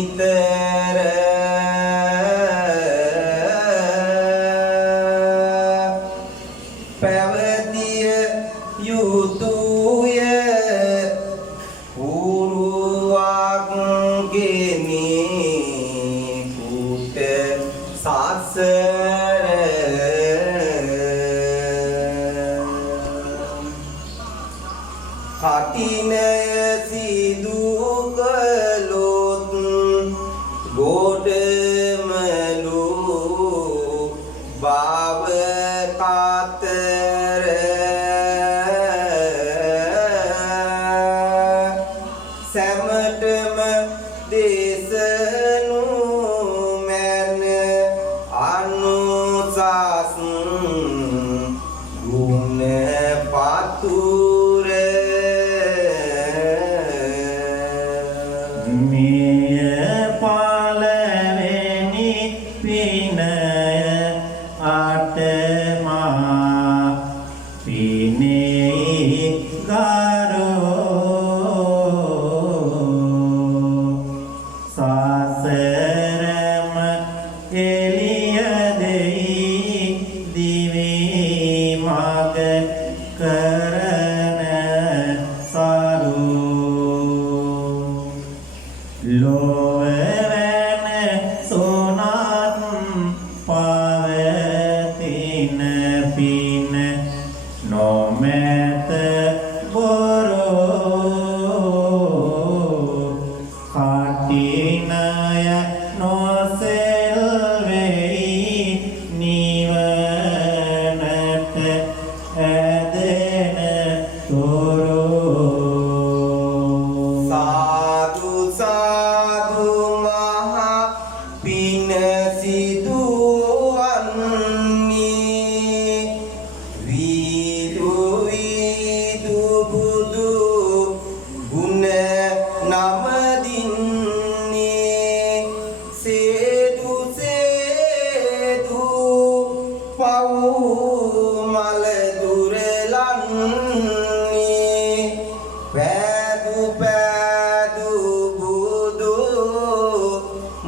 නිතර පැවතිය යුතුය පුරුවක් ගෙනෙකුට සසර කටිනය සිදු කළොත් ගොඩමලු බව කතර සැමටම දේශනු මැන අනුසස් ගුණ පතුර මෙය පළවෙනි පිනය අටමා පිනේ ගරෝ සසරම එළිය දෙයි දිවි මග කරන සරු ලොවැන සොනත් පවතින පින නොමැත බොරෝ කටිනය නොසෙල්වෙයි නිවනට ඇදෙන තොරෝ සාදු සාදු මහා පින සිදුවන්නේ වීදු වීදු බුදු ගුණ නමදින්නේ සේදු සේදු පව් මල දුරලන්නේ පෑදු පෑදු බුදු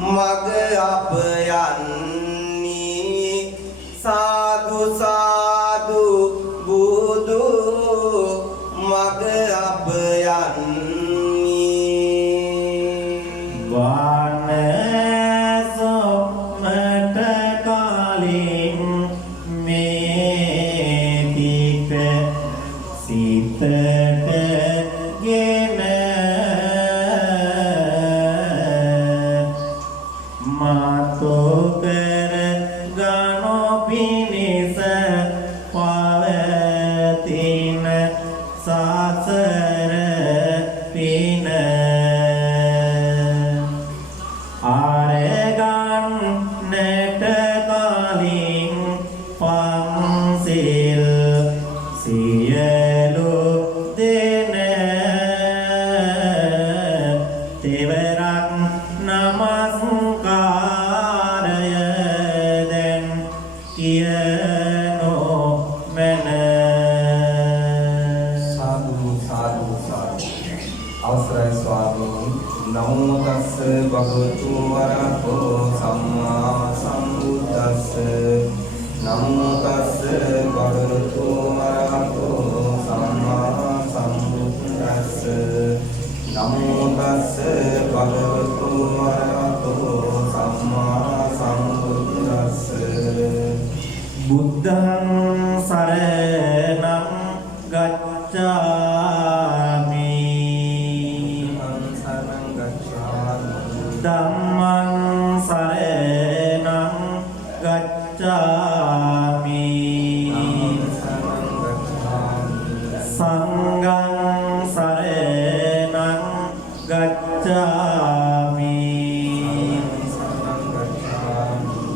මග අප යන්නේ සාදු සාදු බුදු මග අප යන්නේ වනසොමට කලින් මේ ටික සිතට ගෙන මාතෝ කර ගනෝ පිනිස පවතින සසර පින ආරගන්නට කලින් පන්සිල් සියලු දෙන තෙවරක් නමස්කාරය දැන් කියනෝ මැන සාදු සාදු සාදු අවසරයි ස්වාමීනි නමෝ තස්ස භගවතු වරහතෝ සම්මා සම්බුද්දස්ස නමෝ තස්ස භගවතු වරහතෝ සම්මා සම්බුද්දස්ස නමෝ තස්ස භගවතු වරහතෝ සම්මා සම්බුද්දස්ස බුද්ධං සරණං ගච්ඡාමි ධම්මං සරණං ගච්ඡාමි සංඝං සරණං ගච්ඡාමි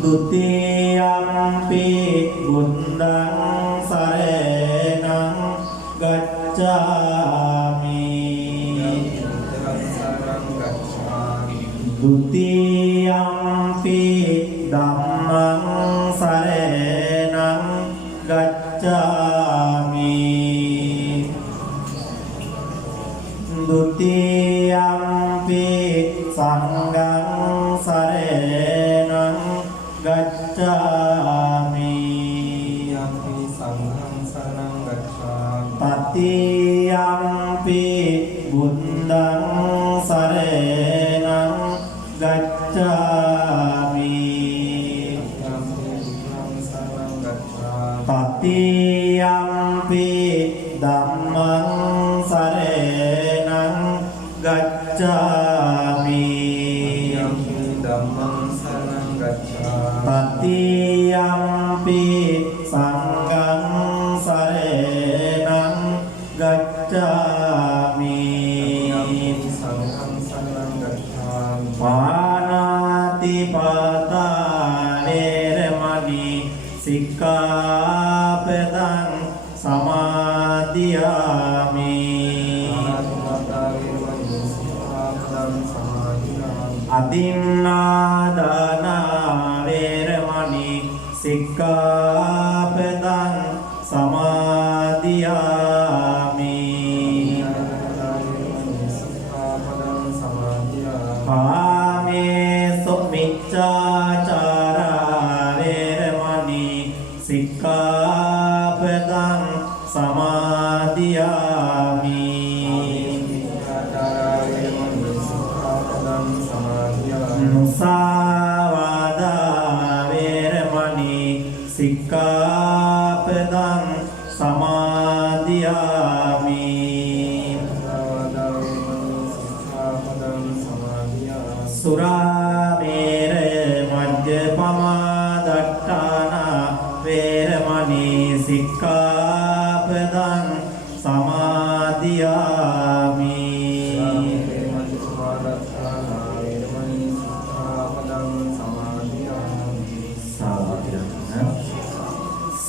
ဒုတိယံ පි බුද්ධං සරණං ගච්ඡාමි ဒုတိယံ පි ධම්මං සරණං ගච්ඡාමි ဒုတိယံ පි සංඝං gacchami Tatiyampi dhammang sarenang gacchami Tatiyampi sanghang sarenang gacchami Panati pata nermani sikkhapadang samadhiyami Adinādana vermani sikkhapadang samadhiyami Kāmesu miccacara vermani sikkhapadang samadhiyami Musāvāda vermani sikkhapadang samadhiyami Surāmera majjapamā daṭṭāna vermani sikkhapadang samadhiyami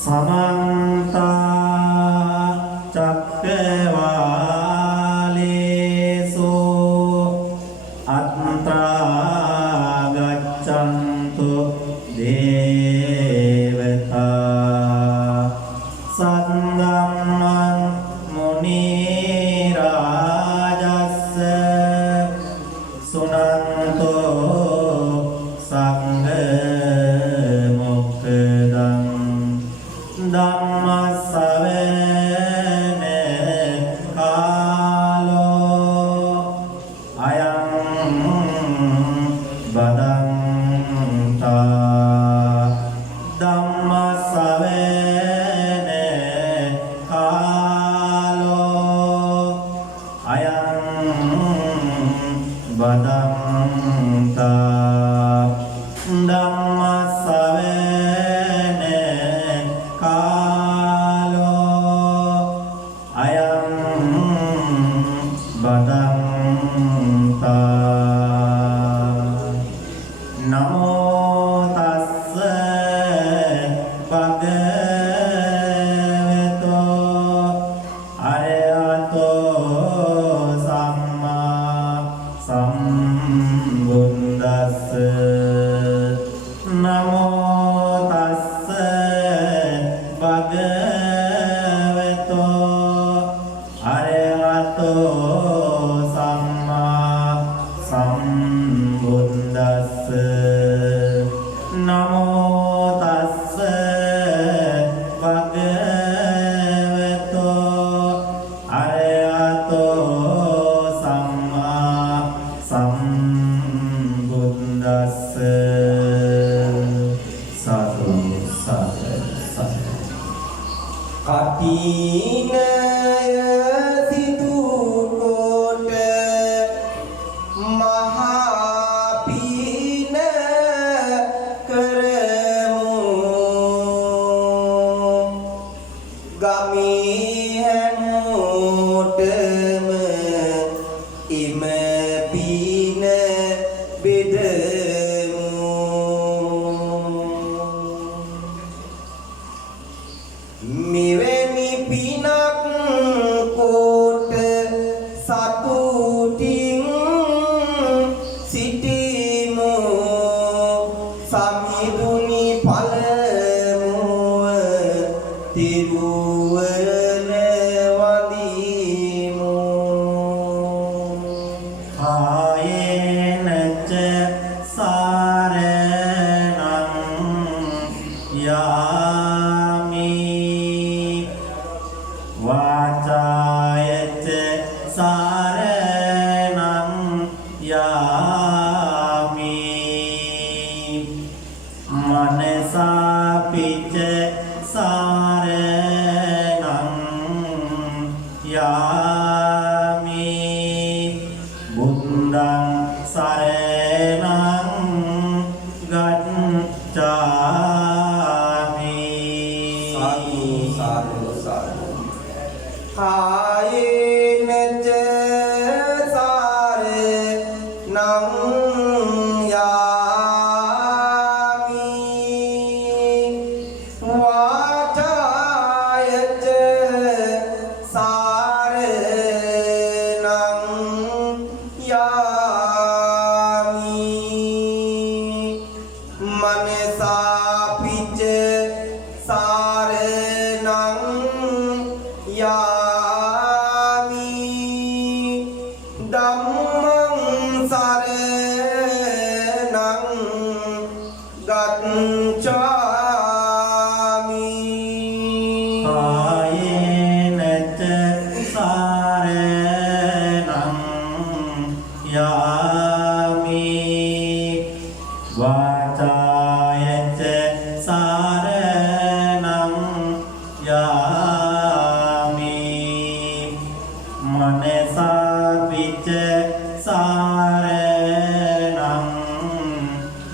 Samanta cakkavālesu attra gaccantu devata saddhamman muni rājassa sunanto sangha mokkhadan Dhammasavene kālo ayam badantā Dhammasavene kālo ayam badantā Dhammasavene kālo ayam badantā Namo tassa bhagavato arahato samma sambuddhassa Namo tassa bhagavato arahato samma sambuddhassa Namo tassa bhagavato arahato samma sambuddhassa Sadhu sadhu sadhu කඨිනය සිදු කොට මහා පීන කරමු ගමේ හැමෝටම එම පීන බෙදමු මෙවැනි පිනක් කොට සතුටින් සිටිමු සමිඳුනි පළමුව තිරුවන වඳිමු ආයේනච සා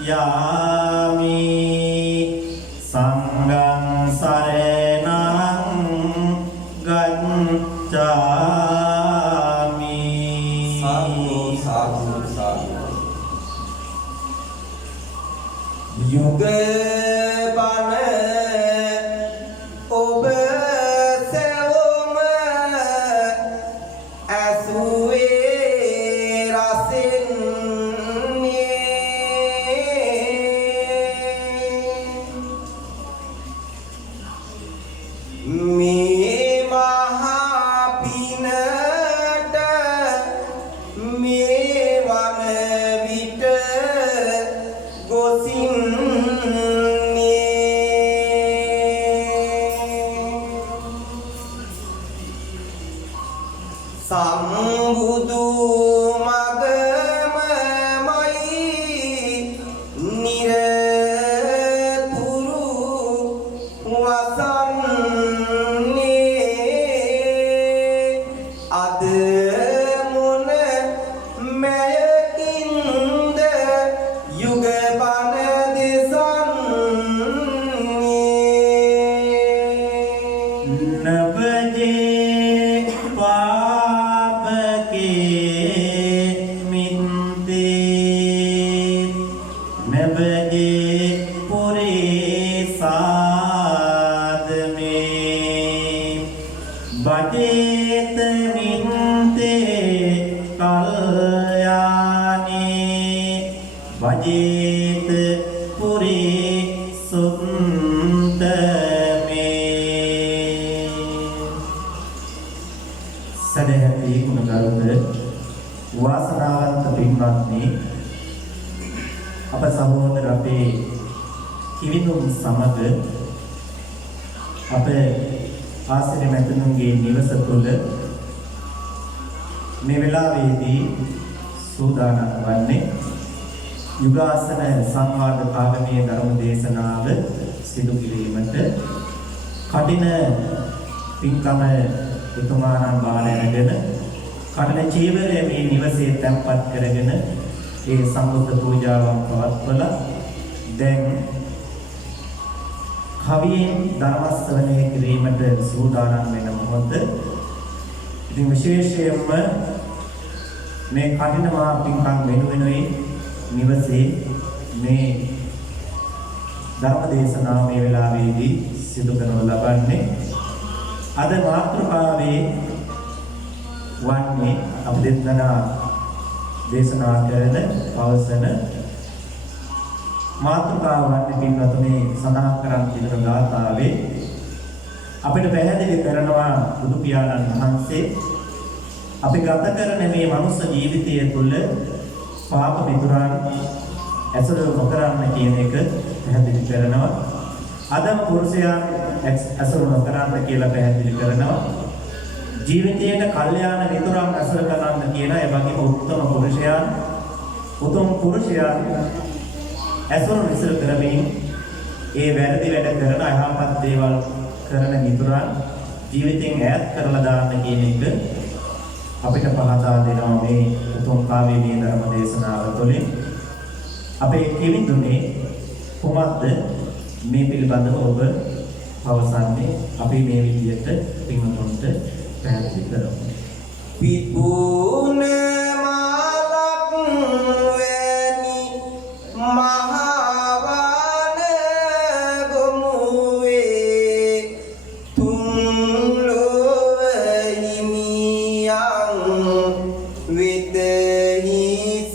යාමි සංඝං සරණං ගච්ඡාමි සාදු සාදු සාදු යුග බණ ඔබ සෙවම ඇසුවේ රසින්නේ මේ මහා පිනට මේ වන විට ගොසින්නේ සම්බුදු මගමයි නිරතුරු වසන්නේ අද මොන මැයකින්ද යුග බණ දෙසන්නේ නබජේ පාපකේ මින්තේ නබජේ පුරේ සාදමේ බජේත මින්තේ කල්යානේ බජේත පුරේ සුන්දමේ සදහැති ගුණගරුක වාසනාවන්ත පින්වත්නි අප සහෝදර අපේ කිවිඳුන් සමග අප ආශ්‍රය මැතිණුන්ගේ නිවස තුළ මේ වෙලාවේදී සූදානම් වන්නේ යුගාසන සංවාද කාලමේ ධර්ම දේශනාව සිදු කිරීමට කඩින පින්කම එතුමාණන් බාල ඇරගෙන කඩින චීවරය මේ නිවසේ තැන්පත් කරගෙන ඒ සම්බුද්ධ පූජාවන් පවත්වලා දැන් කවියෙන් ධර්ම ශ්‍රවණය කිරීමට සූදානම් වෙන මොහොත ඉතින් විශේෂයෙන්ම මේ කඩින මහා පින්කම් වෙනුවෙනුයි නිවසේ මේ ධර්ම දේශනාව මේ වෙලාවේදී සිදු කරනු ලබන්නේ අද මාතෘකාවේ වන්නේ අප දෙන්නා දේශනා කරන පවසන මාතෘකාව වන්නේ පින්වතුනි සඳහන් කරන් තිබෙන ගාථාවේ අපිට පැහැදිලි කරනවා බුදු පියාණන් වහන්සේ අපි ගත කරන මේ මනුස්ස ජීවිතය තුළ පාප මිතුරන් ඇසුරු නොකරන්න කියන එක පැහැදිලි කරනවා. අදම පුරුෂයන් ඇසුරු නොකරන්න කියලා පැහැදිලි කරනවා. ජීවිතයේ කල්යාණ මිතුරන් ඇසුරු කරන්න කියන ඒ වගේම උත්තම පුරුෂයන් ඇසුරු විසුරු කරමින් ඒ වැරදි වැඩ කරන අයහපත් දේවල් කරන මිතුරන් ජීවිතෙන් ඈත් කරලා දාන්න කියන එක අපිට පහදා දෙනවා මේ උතුම් කාව්‍යමය ධර්ම දේශනාව තුළින්. අපේ කිවිඳුනේ කොහොමද මේ පිළිබඳව ඔබ පවසන්නේ අපි මේ විදියට පින්වතුන්ට පැහැදිලි කරමු. පිපුන මාලක් වැනි මහවන ගොමුවේ තුන් ලොව හිමියන් වෙත හිස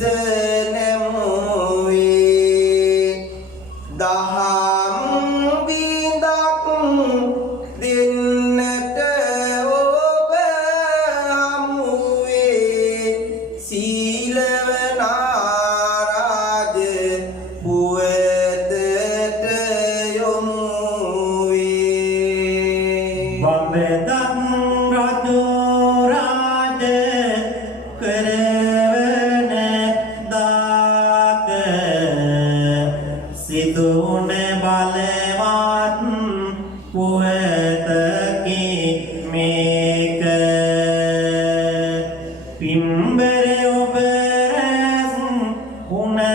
නැමුවේ දහම් බිඳක් දෙන්නට ඔබ හමුවේ සීලවනාරාජ පුවතට යොමුවේ වම්බෙදන් රජු රාජ කරවන දාක සිදුන බලවත් පුවතකි මේක පිම්බර ඔබ රැස් උනමා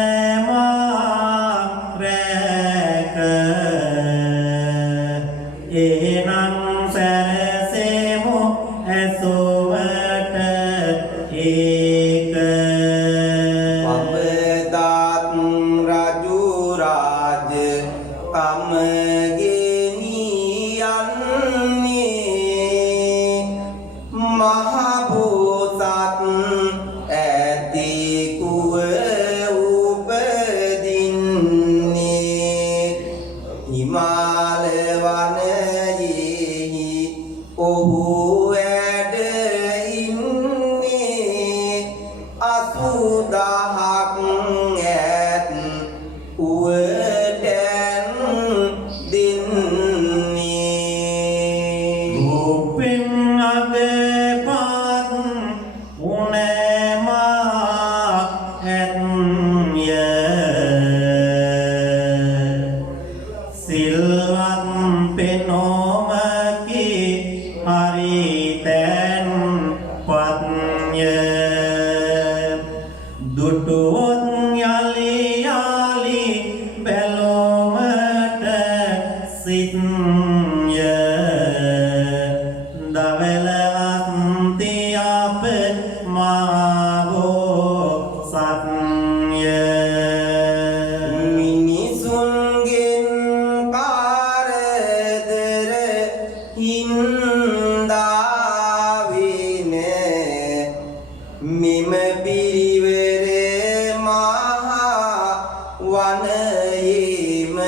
වනයේම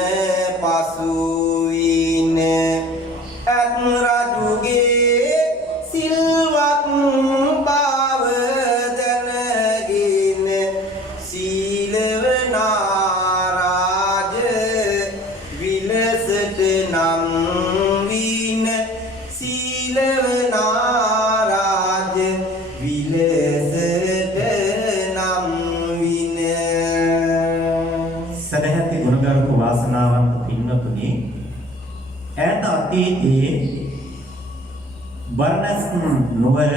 පසුවින ඇත් රජුගේ සිල්වත් බව දැනගෙන සීලවනාරාජ විලසට නම් වින සීලවනාරාජ විලසට නම් වින සදහැති ගුණගරුක වාසනාවන්ත පින්වතුනි ඈත අතීතයේ බර්ණස් නුවර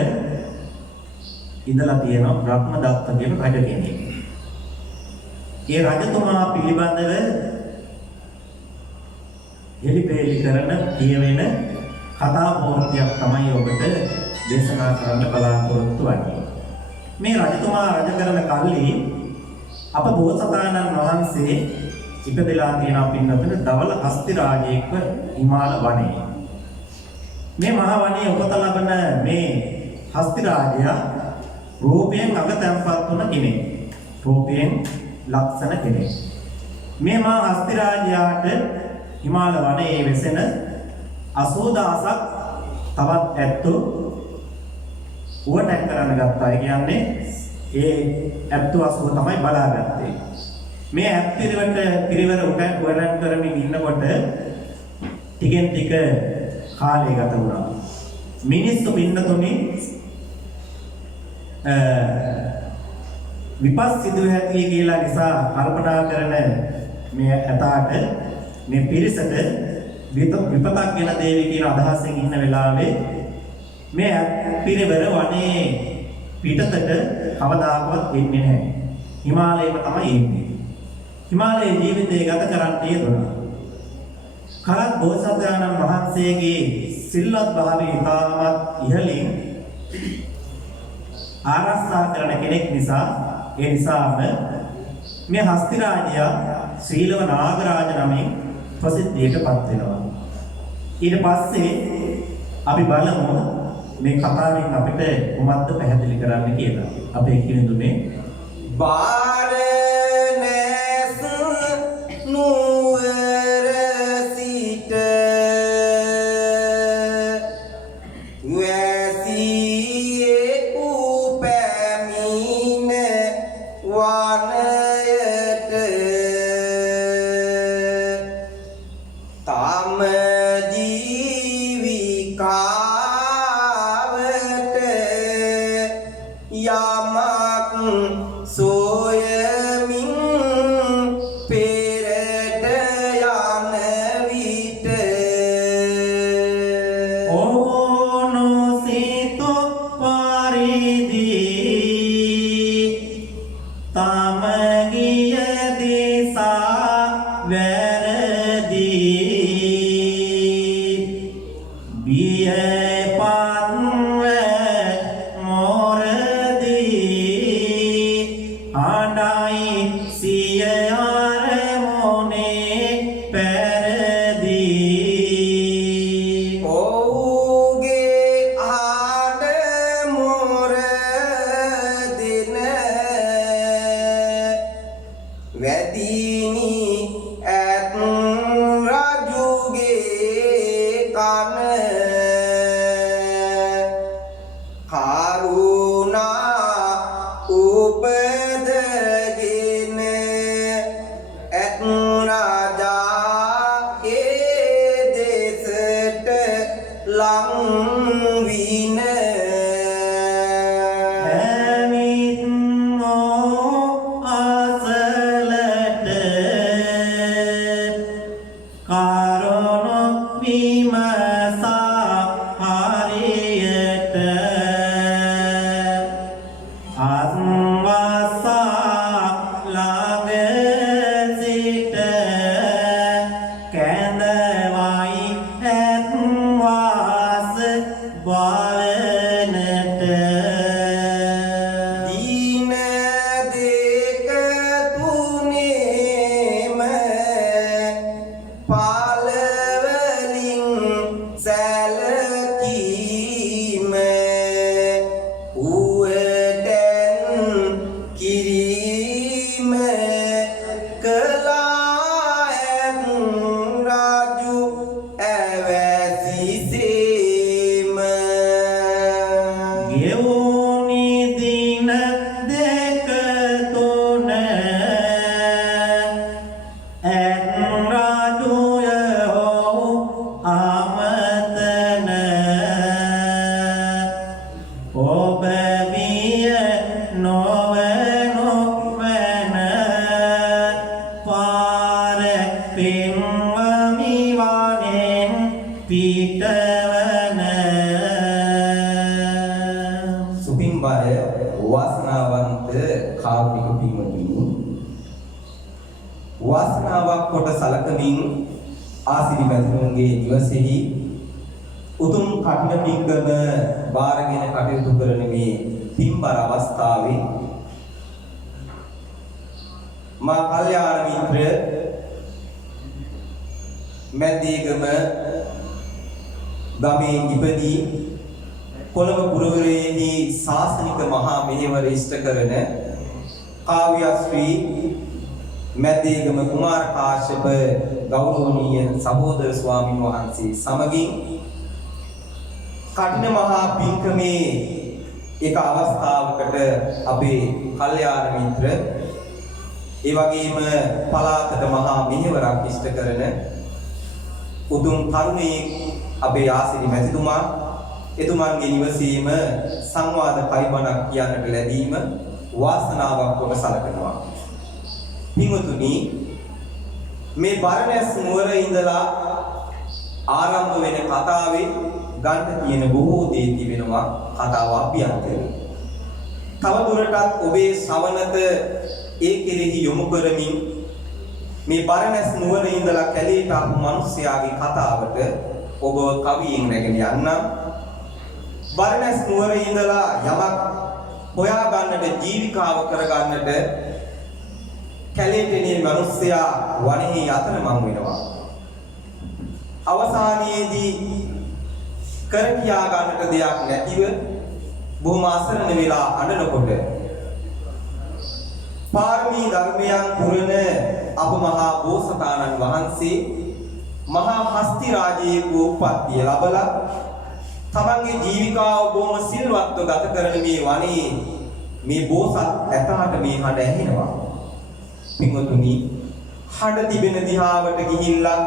ඉඳලා තියෙන බ්‍රහ්මදත්ත කියන රජ කෙනෙක්. ඒ රජතුමා පිළිබඳව එලිපෙලි කරන කියවෙන කතා පොතක් තමයි ඔබට දේශනා කරන්න බලාපොරොත්තු වෙන්නේ. මේ රජතුමා රජ කරන කල්ලි අප බෝසතාණන් වහන්සේ ඉපදලා තියෙන පින්නතන දවල හස්ති රාජයෙක්ව හිමාල වනයේ. මේ මහ වනයේ උපත ලබන මේ හස්ති රාජයා රූපයෙන් අගතැන්පත් වුණ කෙනෙක්. රූපයෙන් ලක්ෂණ කෙනෙක්. මේ මහ හස්ති රාජයාට හිමාල වනයේ වෙසෙන 80000ක් තවත් ඇත්තෝ උවටක් කරන්න ගත්තා. ඒ කියන්නේ ඒ ඇත්තෝ 80 තමයි බලාගත්තේ. මේ ඇත් පිරිවර උඩන් කරමින් ඉන්නකොට ටිකෙන් ටික කාලය ගත වුණා. මිනිස්සු පින්නතුනි විපස්සිදු හැටි කියලා නිසා කල්පනා කරන මේ ඇතාට මේ පිරිසට විපතක් ගෙන දේවි කියන අදහසෙන් ඉන්න වෙලාවේ මේ පිරිවර වනේ පිටතට කවදාකවත් එන්නේ නැහැ. හිමාලයේම තමයි ඉන්නේ. හිමාලයේ ජීවිතය ගත කරන්න යෙදුණා. කරත් බෝසතාණන් වහන්සේගේ සිල්වත් භාවය ඉතාමත් ඉහළින් ආරක්ෂා කරන කෙනෙක් නිසා ඒ නිසාම මේ හස්ති රාජයා ශ්‍රීලව නාගරාජ නමින් ප්‍රසිද්ධියටපත් වෙනවා. ඊට පස්සේ අපි බලමු මේ කතාවෙන් අපිට කොහොමද පැහැදිලි කරන්න කියලා. අපේ කිරිඳුනේ බාරණැස් නුවර සිට වැසියේ උපැමිණ වනයට තම ජීවිකාවට යමක් සොයමින් පෙරට යන විට ඕනොසිතු පරිදි තම ගිය දිසා වැරදි බියපත්ව මොරදී ආඩයි සිය අරමුණේ පැරදී ඔහුගේ ආඩ මොර දින වැදිනි ඇත් රජුගේ කන කරුණා උපදගෙන ඇත් රජා ඒ දෙසට ලං වින ඇවිත් අසලට පාර පෙන්වමි වනෙන් පිටවන සුපින්බර වාසනාවන්ත කාරුණික පින්වතුනි, වාසනාවක් කොට සලකමින් ආසිරි මැතිණුන්ගේ නිවසේහි උතුම් කඨින පින්කම බාරගෙන කටයුතු කරන මේ පින්බර අවස්ථාවේ මා කල්යාණ මිත්‍ර මැදීගම ගමේ ඉපදී කොළඹ පුරවරයේහි ශාසනික මහා මෙහෙවර ඉෂ්ට කරන කාව්‍ය ශ්‍රී මැදීගම කුමාර කාශ්‍යප ගෞරවනීය සහෝදර ස්වාමීන් වහන්සේ සමගින් කඨින මහා පින්කමේ එක අවස්ථාවකට අපේ කල්යාණ මිත්‍ර ඒ වගේම පලාතට මහා මෙහෙවරක් ඉෂ්ට කරන උතුම් තරුණී අපේ ආසිරි මැතිතුමා එතුමන්ගේ නිවසේම සංවාද පරිබණක් කියන්නට ලැබීම වාසනාවක් කොට සැලකනවා. පින්වතුනි, මේ බරණැස් නුවර ඉඳලා ආරම්භ වෙන කතාවේ ගන්න තියෙන බොහෝ දේ තිබෙනවා කතාව අභ්‍යන්තරේ. තව දුරටත් ඔබේ ශ්‍රවණත ඒ කෙරෙහි යොමු කරමින් මේ බරණැස් නුවර ඉඳලා කැලේට ආපු මිනිස්යාගේ කතාවට ඔබ කවියෙන් රැගෙන යන්නම්. බරණැස් නුවර ඉඳලා යමක් හොයා ගන්නට ජීවිකාව කරගන්නට කැලේට එන මිනිස්යා වනයේ අතරමං වෙනවා. අවසානයේදී කර කියා ගන්නට දෙයක් නැතිව බොහොම අසරණ වෙලා අඬනකොට පාරමී ධර්මයන් පුරන අප මහා බෝසතාණන් වහන්සේ මහා හස්ති රාජයේ උප්පත්තිය ලැබලා තමන්ගේ ජීවිකාව බොහොම සිල්වත්ව ගත කරන මේ වනයේ මේ බෝසත් ඇතාට මේ හඬ ඇහෙනවා. පින්වතුනි, හඬ තිබෙන දිහාවට ගිහිල්ලා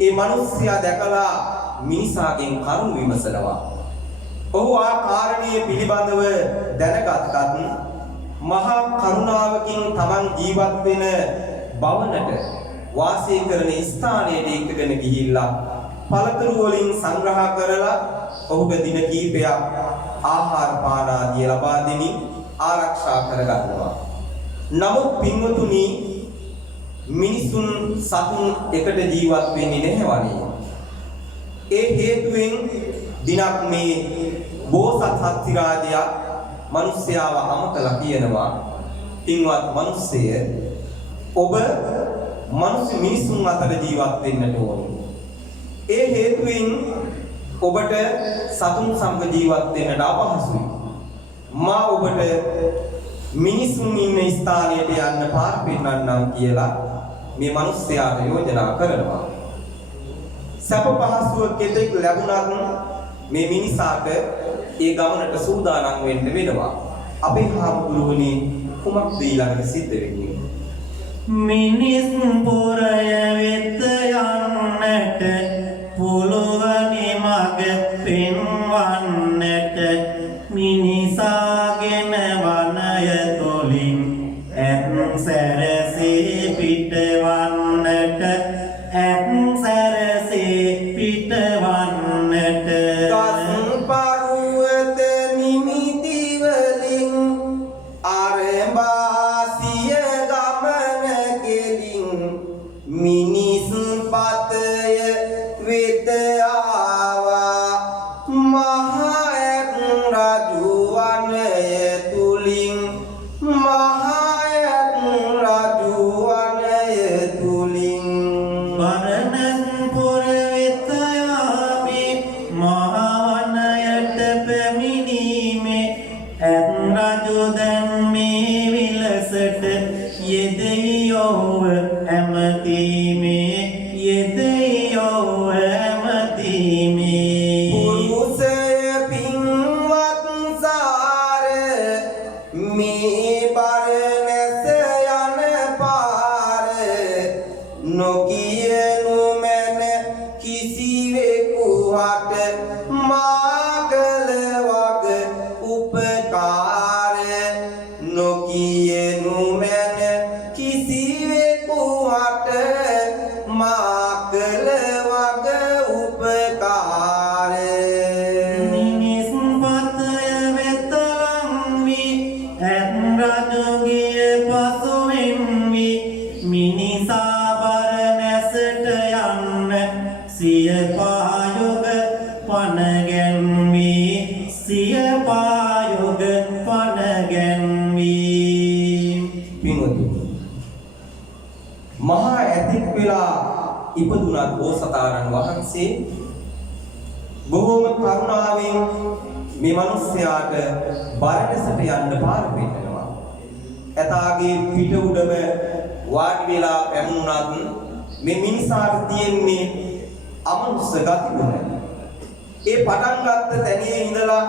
ඒ මිනිස්සයා දැකලා මිනිසාගෙන් කරුණ විමසනවා. ඔහු ආ කාරණිය පිළිබඳව දැනගත්කත් මහා කරුණාවකින් තමන් ජීවත් වෙන භවනට වාසය කරන ස්ථානයට එක්කගෙන ගිහිල්ලා පළතුරු වලින් සංග්‍රහ කරලා ඔහුට දින කීපයක් ආහාර පාන ආදී ලබා දෙමින් ආරක්ෂා කරගන්නවා. නමුත් පින්වතුනි, මිනිසුන් සතුන් එකට ජීවත් වෙන්නේ නැහැ වනේ. ඒ හේතුවෙන් දිනක් මේ බෝසත් හස්තිරාජයා මිනිස්යාව අමතලා කියනවා, පින්වත් මිනිස්සය, ඔබ මිනිසුන් අතර ජීවත් වෙන්නට ඕනේ. ඒ හේතුවෙන් ඔබට සතුන් සමග ජීවත් වෙන්නට අපහසුයි. මා ඔබට මිනිසුන් ඉන්න ස්ථානයට යන්න පාර පෙන්වන්නම් කියලා මේ මිනිස්යාට යෝජනා කරනවා. සැප පහසුව කෙතෙක් ලැබුණත් මේ මිනිසාට ඒ ගමනට සූදානම් වෙන්න වෙනවා. අපේ හාමුදුරුවනේ කුමක්ද ඊළඟට සිද්ධ වෙන්නේ? මිනිස් පුරය වෙත යන්නට පුළුවනි මග පෙන්වන්නට මිනිසාගෙන වනය තුලින් ඇත් සැරසේ පිටවන්නට ඇත් සැරසේ පිටවන්නට ගස් පරුවත නිමිති වලින් ආරම්භාසිය ගමන ගෙලින් මිනිස් පතය වෙත ආවා මහා රජු වනය තුලින් මහා රජු වනය තුලින් බරණැස් පුර වෙත යාමේ මහා වනයට පැමිණීමේ ඇත් රජු දැන් මේ විලසට යෙදෙයෝව ඇමතීමේ යෙදෙයෝව ඇමතීමේ පුරුෂය පින්වත් සාර මේ බරණැස යන පාර නොකියනු මැන කිසිවෙකු හට මාගල වග උපකාර නොකියනු මැන කිසිවෙකු මිනිසා බරණැසට යන්න සිය පායුග පනගැන්වී සිය පායුග පනගැන්වී පින්වතුනි මහා ඇතික් වෙලා ඉපදුණත් බෝසතාණන් වහන්සේ බොහෝම කරුණාවෙන් මේ මිනිස්යාට බරණැසට යන්න පාර පෙන්නනවා. ඇතාගේ පිට උඩම වාඩි වෙලා පැමුණුණත් මේ මිනිසාට තියෙන්නේ අමනුෂ්‍ය ගතිගුණ. ඒ පටන් ගත්ත තැනියේ ඉඳලා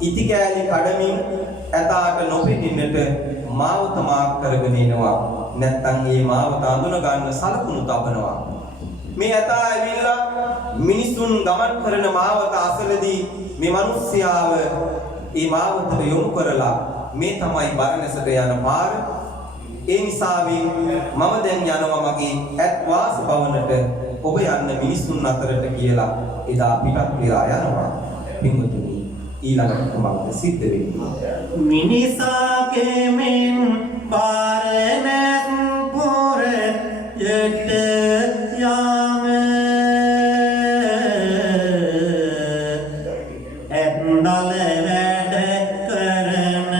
ඉති කෑලි කඩමින් ඇතාට නොපෙනෙන්නට මාවත මාක් කරගෙන එනවා. නැත්තම් මේ මාවත අඳුන ගන්න සලකුණු තබනවා. මේ ඇතා ඇවිල්ලා මිනිසුන් ගමන් කරන මාවත අසලදී මේ මිනිස්යාව මේ මාවතට යොමු කරලා මේ තමයි බරණැසට යන පාර. ඒ නිසා මම දැන් යනවා මගේ ඇත් වාස භවනට ඔබ යන්න මිනිසුන් අතරට කියලා එදා පිටත් වෙලා යනවා. පින්වතුනි ඊළඟට මොකක්ද සිද්ධ වෙන්නේ? මිනිසාගේ මෙන් බරණැස් පුර යට යාම ඇත්දල වැඩ කරන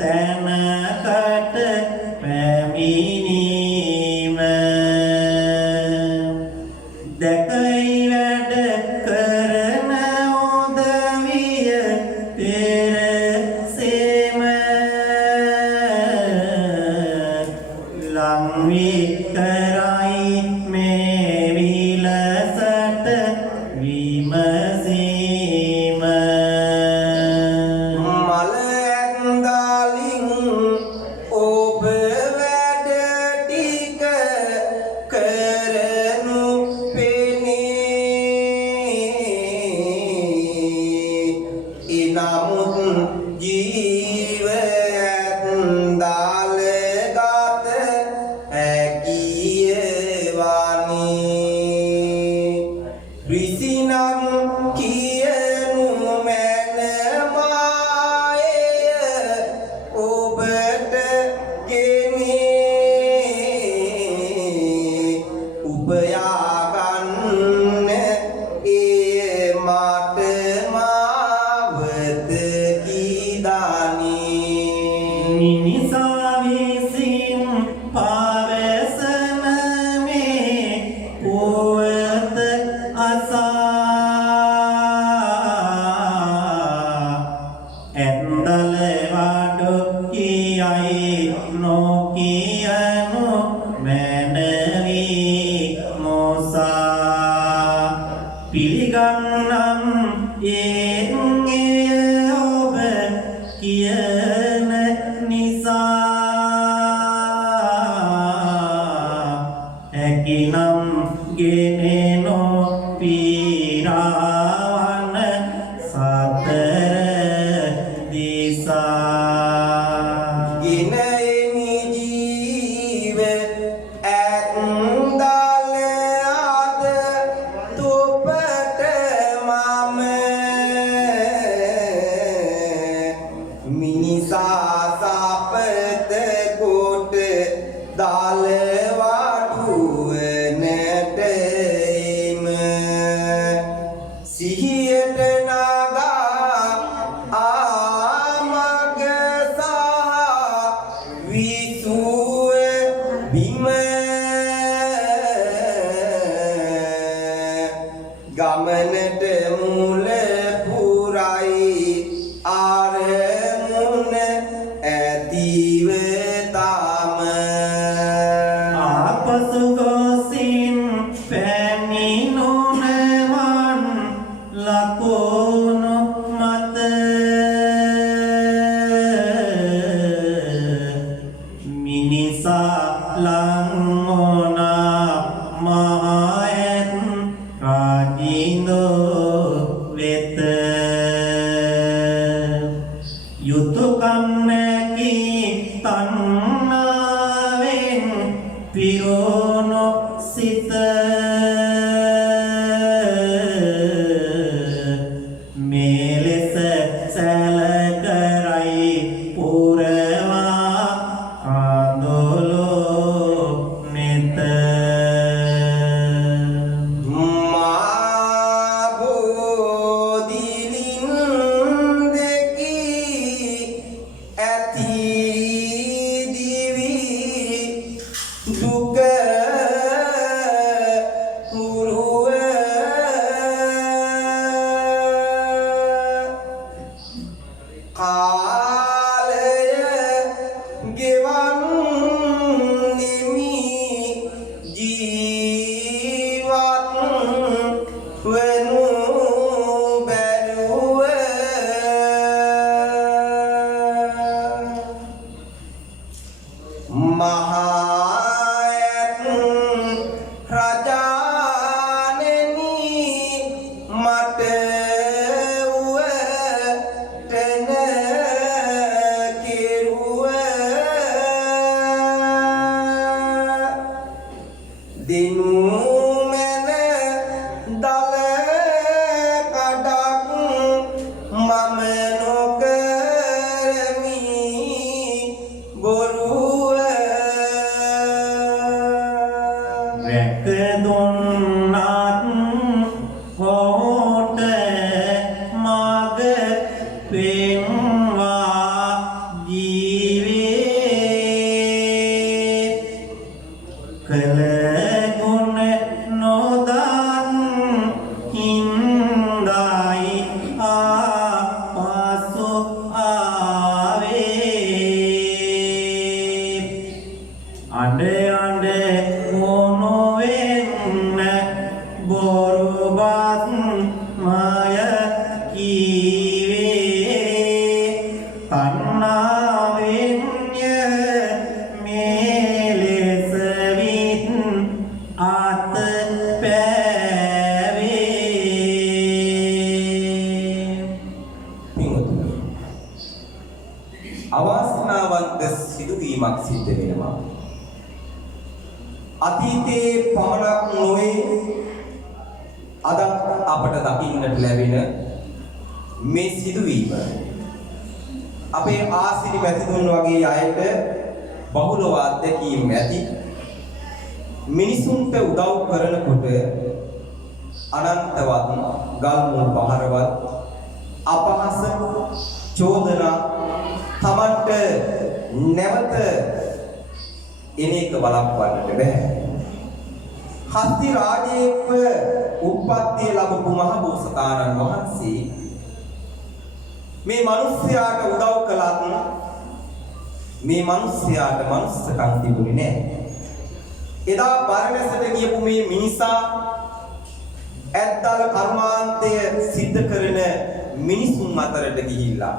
තැනකට පැමිණීම දැකයි වැඩ කරන උදවිය පෙරසේම ලංවී කරයි මේ විලසට විමසීම මල ඇන්දාලින් ඔබ වැඩ ටික කරනු පෙනේ. එනමුත් ජීව ඇන්දාල ගත හැකිය වනී. රිසිනම් කියනු මැන මාය ඔබට ගෙනේ. උපයා ගන්න ඒ මට මාවත කිදානී. මිනිසා විසින් පවසන මේ පුවත අසා ඇත්දල වඩු කියයි නොකියනු මැනවී මොසා පිළිගන්නම් එය ඔබ කියන නිසා හැකිනම් ගෙනෙනෝ පීරාවන සතර දිසා ගෙන එමි ජීව ඇත්දල අද තොපට මම මිනිසා සපත කොට දල වඩුවනට එම සිහියට නගා ආමග සහ විසුව බිම ගමනට මුල පුරයි ආරමුණ ඇතිව තාම. ආපසු ගොසින් පැමිණුණවන් ලකුණු මත මිනිසා ලංගොනා මහයත් රාජින්දෝ වෙත යුතුයකම් නැකි තණ්හාවෙන් පිරෝණු සිත මේ ලෙස සැල කරයි පුරවා ආඳුලෝ දිනු මන දල කඩක් මම නොකරමි බොරුව රැක දුන්නත් හොට මග පෙන්වා ජීවේ කළ ගුණ නොදන් හින්දායි ආපසු ආවේ අඬ අඬ මොනොවෙන්න බොරුවත් මය කීවේ තණ්හාවෙන්ය මේ ලෙස විත් අත පෑවේ පින්වතුනි අවාසනාවන්ත සිදුවීමක් සිද්ධ වෙනවා අතීතයේ පමණක් නොවේ අද අපට දකින්නට ලැබෙන මේ සිදුවීම අපේ ආසිරි මැතිතුන් වගේ අයට බහුලව අත්දැකීම් ඇති මිනිසුන්ට උදව් කරනකොට අනන්තවත් ගල්මුල් පහරවත් අපහාස චෝදනා තමන්ට නැවත එන එක බලපන්නට බෑ. හස්ති රාජ්‍යයක උප්පත්තිය ලැබපු මහ බෝසතාණන් වහන්සේ මේ මිනිස්යාට උදව් කළත් මේ මිනිස්යාට මනුස්සකම් තිබුණේ නැහැ. එදා බරණැසට ගියපු මේ මිනිසා ඇත්තල් කර්මාන්තය සිද්ධ කරන මිනිසුන් අතරට ගිහිල්ලා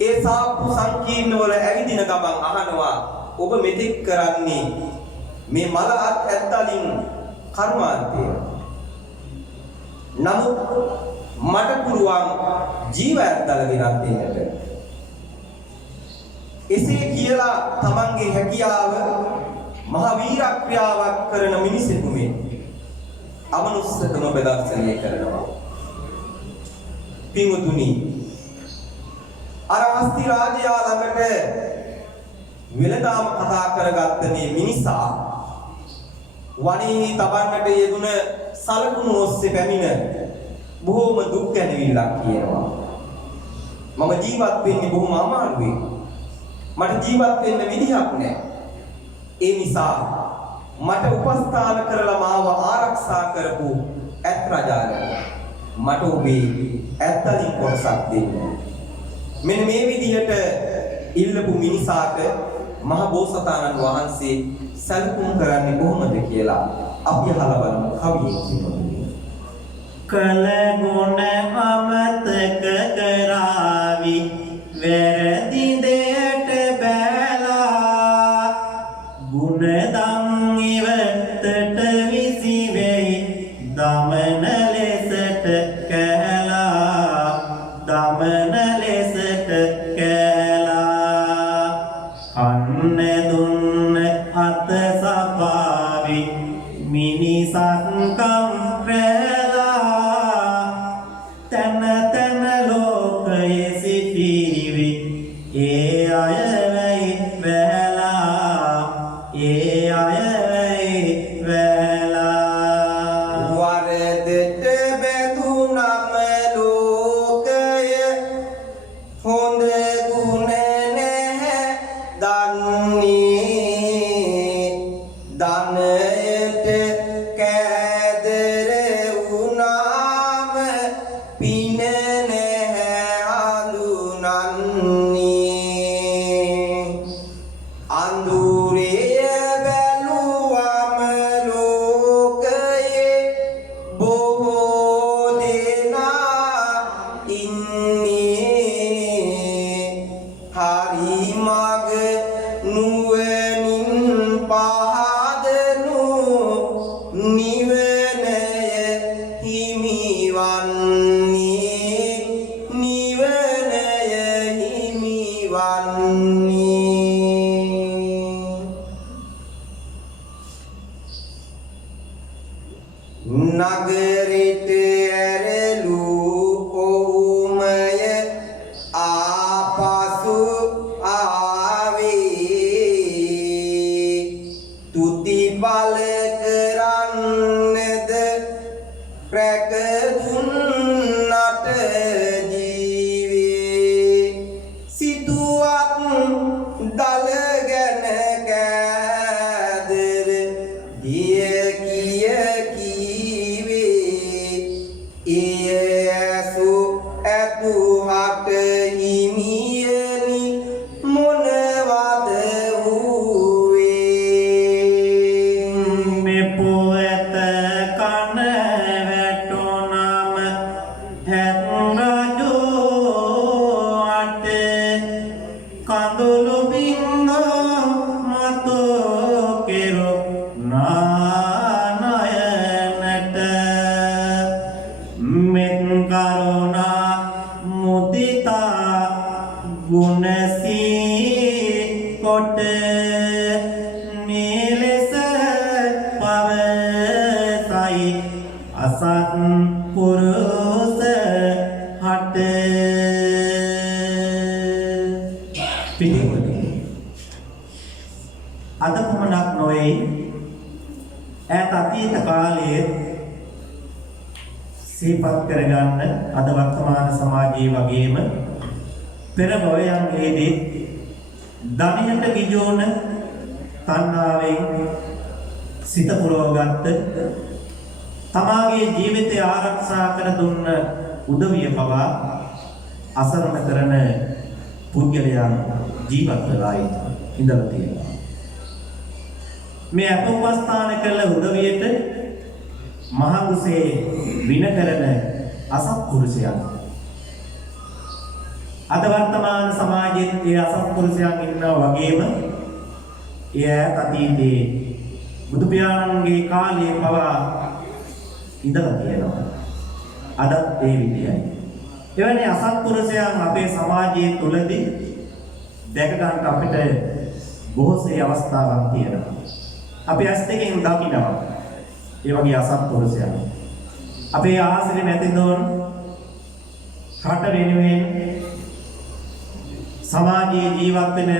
ඒ සාප්පු සංකීර්ණ වල ඇවිදින ගමන් අහනවා ඔබ මෙතෙක් කරන්නේ මේ මල ඇත්තලින් කර්මාන්තය. නමුත් මට පුළුවන් ජීව ඇත්තල ගෙනත් දෙන්නට. එසේ කියලා තමන්ගේ හැකියාව මහ වීරක්‍රියාවක් කරන මිනිසෙකු මේ අමනුස්සකම ප්‍රදර්ශනය කරනවා. පින්වතුනි අර හස්ති රාජයා ළඟට වෙලදාම කතා කරගත්ත මේ මිනිසා වනයේ තබන්නට යෙදුන සලකුණු ඔස්සේ පැමිණ බොහොම දුක් ගැනවිල්ලක් කියනවා. මම ජීවත් වෙන්නේ බොහොම අමාරුයි. මට ජීවත් වෙන්න විදිහක් නැහැ. ඒ නිසා මට උපස්ථාන කරලා මාව ආරක්ෂා කරපු ඇත් රජාණන් මට ඔබේ ඇත්තලින් කොටසක් දෙන්න. මෙන්න මේ විදිහට ඉල්ලපු මිනිසාට මහ බෝසතාණන් වහන්සේ සැලකුම් කරන්නේ කොහොමද කියලා අපි අහලා බලමු කවියෙන් කියනවා. කළ ගුණ අමතක කරાવી වැරදි දෙයට බැලා ගුණ දම් ඉවතට විසි වෙයි දමන ලෙසට කැලා දමන ලෙසට කැලා අන්න දුන්න අත සපාවි මිනිසක්කම් රැලා තන තන ලෝකයේ සිටීවි ඒ අය වෙයි වැලා ඒ අය වෙයි වැලා වරදට බැඳුනම ලෝකය හොඳ ගුණ නැහැ දන්නේ ධනයට කෑදර වුණාම පින නැහැ හඳුනන්නේ අඳුරේ බැලුවම නගරෙට ඇරලූ ඔවුමය ආපසු ආවේ තුති බල කරන්නද රැක දුන්නට ජීවේ සිතුවත් දලගෙන කෑදර ගිය කිය කීවේ එය ඇසු ඇතුහට හිමියනි මොනවද වූවේ මෙපෝ ඇත කන වැටුනම හැත් රජෝ අට කඳුළු බින්ද මතෝ කෙරු නානයනට මෙත් කරුණා මුදිතා ගුණසී කොට නිලෙස පවසයි අසත් පුරුෂ හට පිළිවෙල අද පමණක් නොවේ ඈත අතීත කාලයේ සිහිපත් කරගන්න අද වර්තමාන සමාජයේ වගේම පෙර භවයන්ගේදී ධනයට ගිජෝන තණ්හාවෙන් සිත පුරවගත්ත තමාගේ ජීවිතය ආරක්ෂා කර දුන්න උදවිය පවා අසරණ කරන පුද්ගලයන් ජීවත් වෙලා ඉඳලා තියෙනවා. මේ අපවස්ථාන කළ උදවියට මහඟුසේ වින කරන අසත්පුරුෂයන් අද වර්තමාන සමාජයේ ඒ අසත්පුරුෂයන් ඉන්නවා වගේම එය අතීතයේ බුදු පියාණන්ගේ කාලයේ පවා ඉඳලා තියෙනවා. අදත් ඒ විදියයි. එවැනි අසත්පුරුෂයන් අපේ සමාජයේ තුලදී දැක ගන්න අපිට බොහෝසේ අවස්ථාවක් තියෙනවා. අපි ඇස් දෙකෙන් දකිනවා ඒ වගේ අසත්පුරුෂයන්. අපේ ආශ්‍රි මැතිඳුන් රට වෙනුවෙන් සමාජයේ ජීවත් වෙන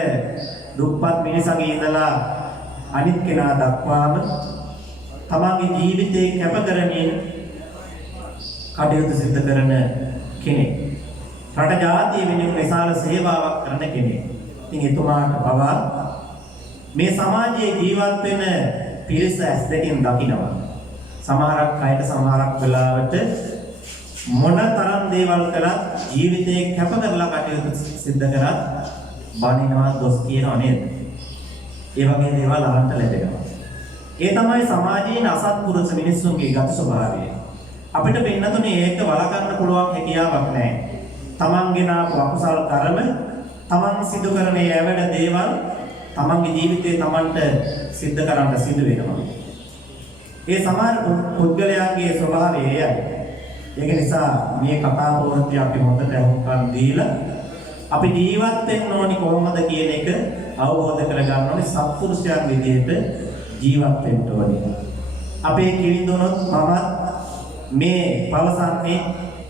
දුප්පත් මිනිසගේ ඉඳලා අනිත් කෙනා දක්වාම තමන්ගේ ජීවිතේ කැප කරමින් කටයුතු සිදු කරන කෙනෙක්. රට ජාතිය වෙනුවෙන් විශාල සේවාවක් කරන කෙනෙක්. ඉතින් එතුමාට පවා මේ සමාජයේ ජීවත් වෙන පිරිස ඇස් දෙකෙන් දකිනවා. සමහරක් අයට සමහරක් වෙලාවට මොනතරම් දේවල් කළත් ජීවිතේ කැප කරලා කටයුතු සිදු කරත් බනිනවා දොස් කියනවා නේද? ඒ වගේ දේවල් අහන්න ලැබෙනවා. ඒ තමයි සමාජයේ අසත්පුරුෂ මිනිස්සුන්ගේ ගත ස්වභාවය. අපිට වෙන්නතුනේ ඒක වළක්වන්න පුළුවන් හැකියාවක් නැහැ. තමන්ගෙන ආපු අකුසල කර්ම, තමන් සිදු කරන යැවැඩ දේවල් තමන්ගේ ජීවිතේ තමන්ට සිද්ධ කරන්න සිදු වෙනවා. ඒ සමාන පුද්ගලයන්ගේ ස්වභාවය එයයි. ඒක නිසා මේ කතා ප්‍රවෘත්ති අපි හොඳට අහුම්කම් දීලා අපි ජීවත් වෙන්න ඕනි කොහොමද කියන එක අවබෝධ කරගන්න ඕනේ. සත්පුරුෂයන් විදිහට ජීවත් වෙන්න ඕනේ. අපේ කිවිඳුනොත් මම මේ පවසන්නේ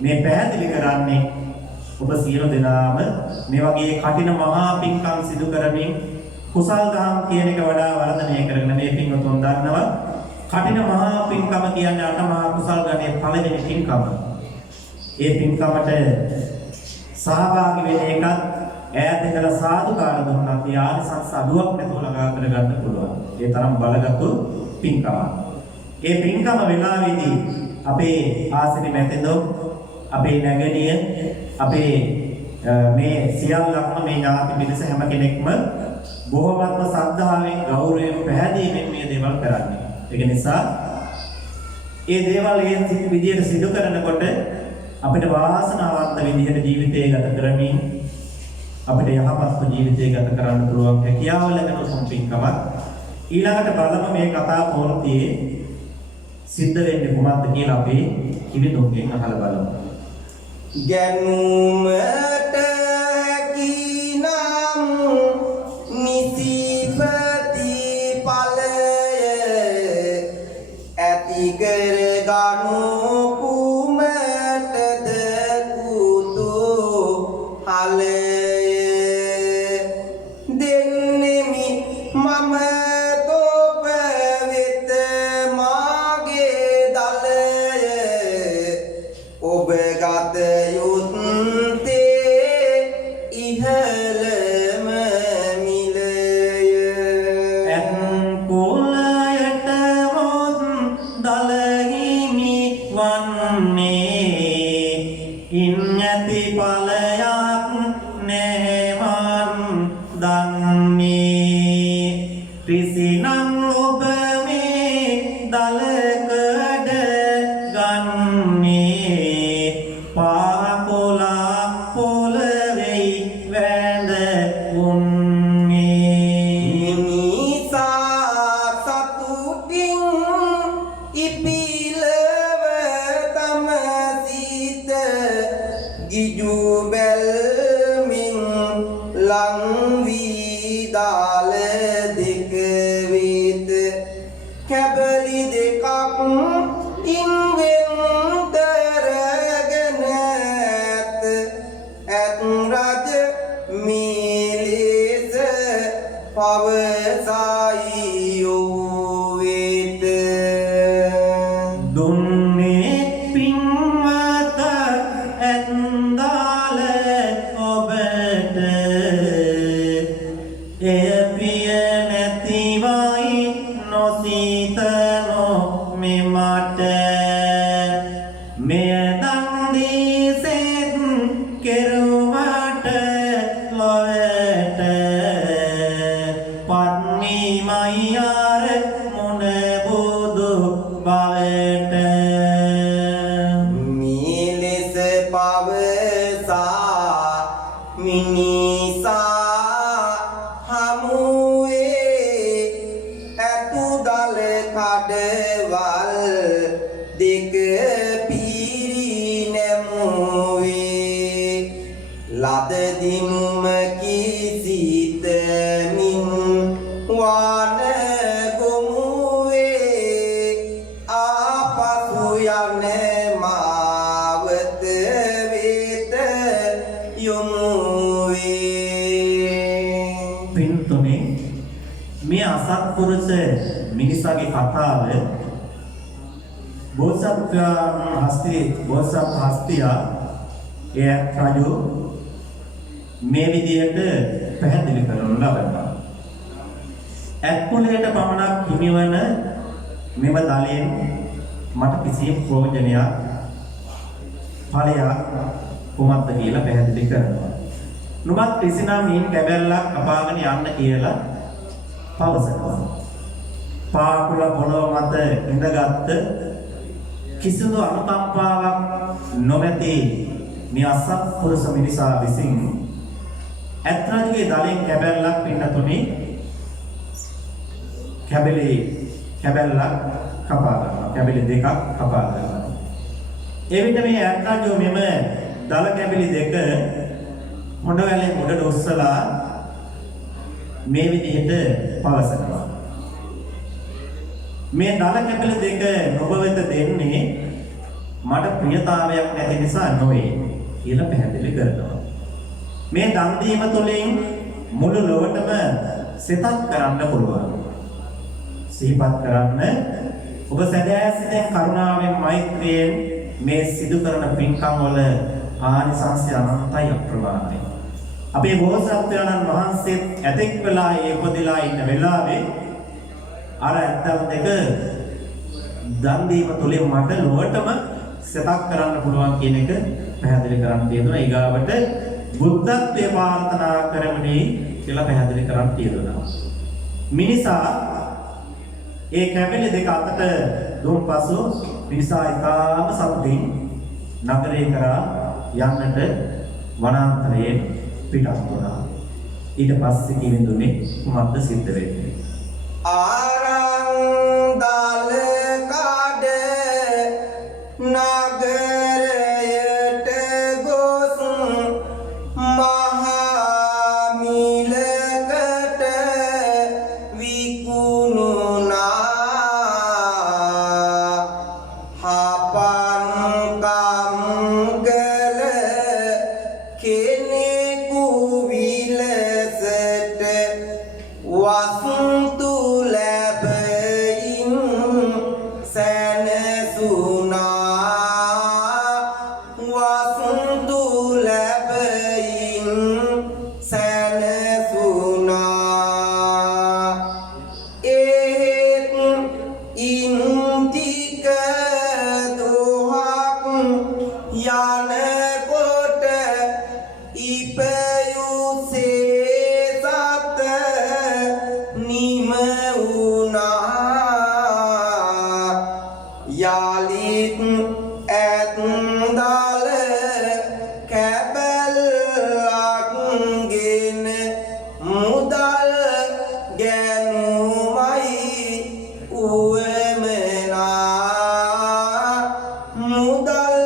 මේ පැහැදිලි කරන්නේ ඔබ සියලු දෙනාම මේ වගේ කටින මහා පින්කම් සිදු කරමින් කුසල් දහම් කියන එක වඩා වර්ධනය කරගෙන මේ පින්වතුන් දන්නවා කටින මහා පින්කම කියන්නේ අට මහා කුසල් ගණයේ පළවෙනි පින්කම. ඒ පින්කමට සහභාගී වෙන එකත් ඈත ඉඳලා සාදුකාර දුන්නත් යානිසංස අඩුවක් නැතුව ළඟා කරගන්න පුළුවන්. ඒ තරම් බලගත්තු පින්කමක්. ඒ පින්කම වෙලාවේදී අපේ ආසනේ මැතෙන්දෝ අපේ නැගණිය අපේ මේ සියල්ලක්ම මේ ඥාති පිරිස හැම කෙනෙක්ම බොහොමත්ම ශ්‍රද්ධාවෙන් ගෞරවයෙන් පැහැදීමෙන් මේ දේවල් කරන්නේ. ඒක නිසා ඒ දේවල් ඒ විදියට සිදු කරනකොට අපිට වාසනාවන්ත විදියට ජීවිතය ගත කරමින් අපිට යහපත් ජීවිතය ගත කරන්න පුළුවන් හැකියාව ලැබෙන සම්පින්කමක්. ඊළඟට බලමු මේ කතා පොතේ සිද්ධ වෙන්නේ කොහොමද කියලා අපි කිවිඳුන්ගෙන් අහලා බලමු. ගැනුමට හැකිනම් නිසි ප්‍රතිඵලය ඇති කර ගන්න නොසීතනෝ මෙමට මෙය දන් දීසෙත් කෙරුමට ලොවට පත්නීමයි අර මුණ බුදු බවට මේ ලෙස පවසා මිනිසා හමුවේ ඇතුදල කඩවල් දෙක පිරි නැමුවේ ලද දිනුම කිසිතමින් වාන ගොමුවේ ආපසු යන මාවත වෙත යොමුවේ පින්තුනේ මේ අසත්පුරුෂ මිනිසාගේ කතාව බෝසත් හස්තියා එය රජු මේ විදිහට පැහැදිලි කරනු ලබනවා. ඇත්පොලේට පමණක් හිමිවන මෙම දලයෙන් මට කිසියම් ප්‍රයෝජනයක් ඵලයක් කොහොමද කියලා පැහැදිලි කරනවා. නුඹත් කිසිනම් මීන් කැබැල්ලක් කපාගෙන යන්න කියලා පවසනවා. පාකුල පොළොව මත ඉඳගත් කිසිදු අනුකම්පාවක් නොමැති මේ අසත්පුරුෂ මිනිසා විසින් ඇත් රජුගේ දලෙන් කැබැල්ලක් පින්නතුනි කැබැල්ලක් කපා ගන්නවා. කැබැලි දෙකක් කපා ගන්නවා. එවිට මේ ඇත් රජු මෙම දල කැබැලි දෙක හොඬවැලේ මුඩට උස්සලා මේ විදිහට පවසනවා. මේ දල කැබැලි දෙක ඔබ වෙත දෙන්නේ මට ප්‍රියතාවයක් නැති නිසා නොවේ කියලා පැහැදිලි කරනවා. මේ දන් දීම තුළින් මුළු ලොවටම සිතක් කරන්න පුළුවන්. සිහිපත් කරන්න ඔබ සදෑ සිතෙන් කරුණාවෙන් මෛත්‍රියෙන් මේ සිදු කරන පින්කම් වල ආනිසංසය අනන්තයි අප්‍රමාණයි. අපේ බෝසත්වයන්න් වහන්සේ ඇතෙක් වෙලා ඉපදලා ඉන්න වෙලාවේ අර ඇත්තන් දෙක දන් දීම තුළින් මට ලොවටම සිතක් කරන්න පුළුවන් කියන එක පැහැදිලි කරන්න තියෙනවා. ඊගාවට බුද්ධත්වයේ ප්‍රාර්ථනා කරමිනි කියලා පැහැදිලි කරන්න තියෙනවා. මිනිසා ඒ කැබලි දෙක අතට දුන් පසු මිනිසා ඊටාම සතුටින් නගරේ කරා යන්නට වනාන්තරයේ පිටත් වුණා. ඊට පස්සේ කිවිඳුනේ මොකක්ද සිද්ධ වෙන්නේ? ආරං දල කඩ නගරයට ගොස් මහා මිලකට විකුණුනා හපන් කම්ගල කෙනෙකු විලසට වසුන්තු ලැබයින් සැනසුනා වසුන්තු ලැබයින් සැනසුනා ඒත් ඉන්තික දුහක් යනකොට ඉපයුසේ සත නිම වුණා යාලිත් ඇත් දල කැබැල්ලක්ගෙන මුදල් ගැනුමයි උවමනා මුදල්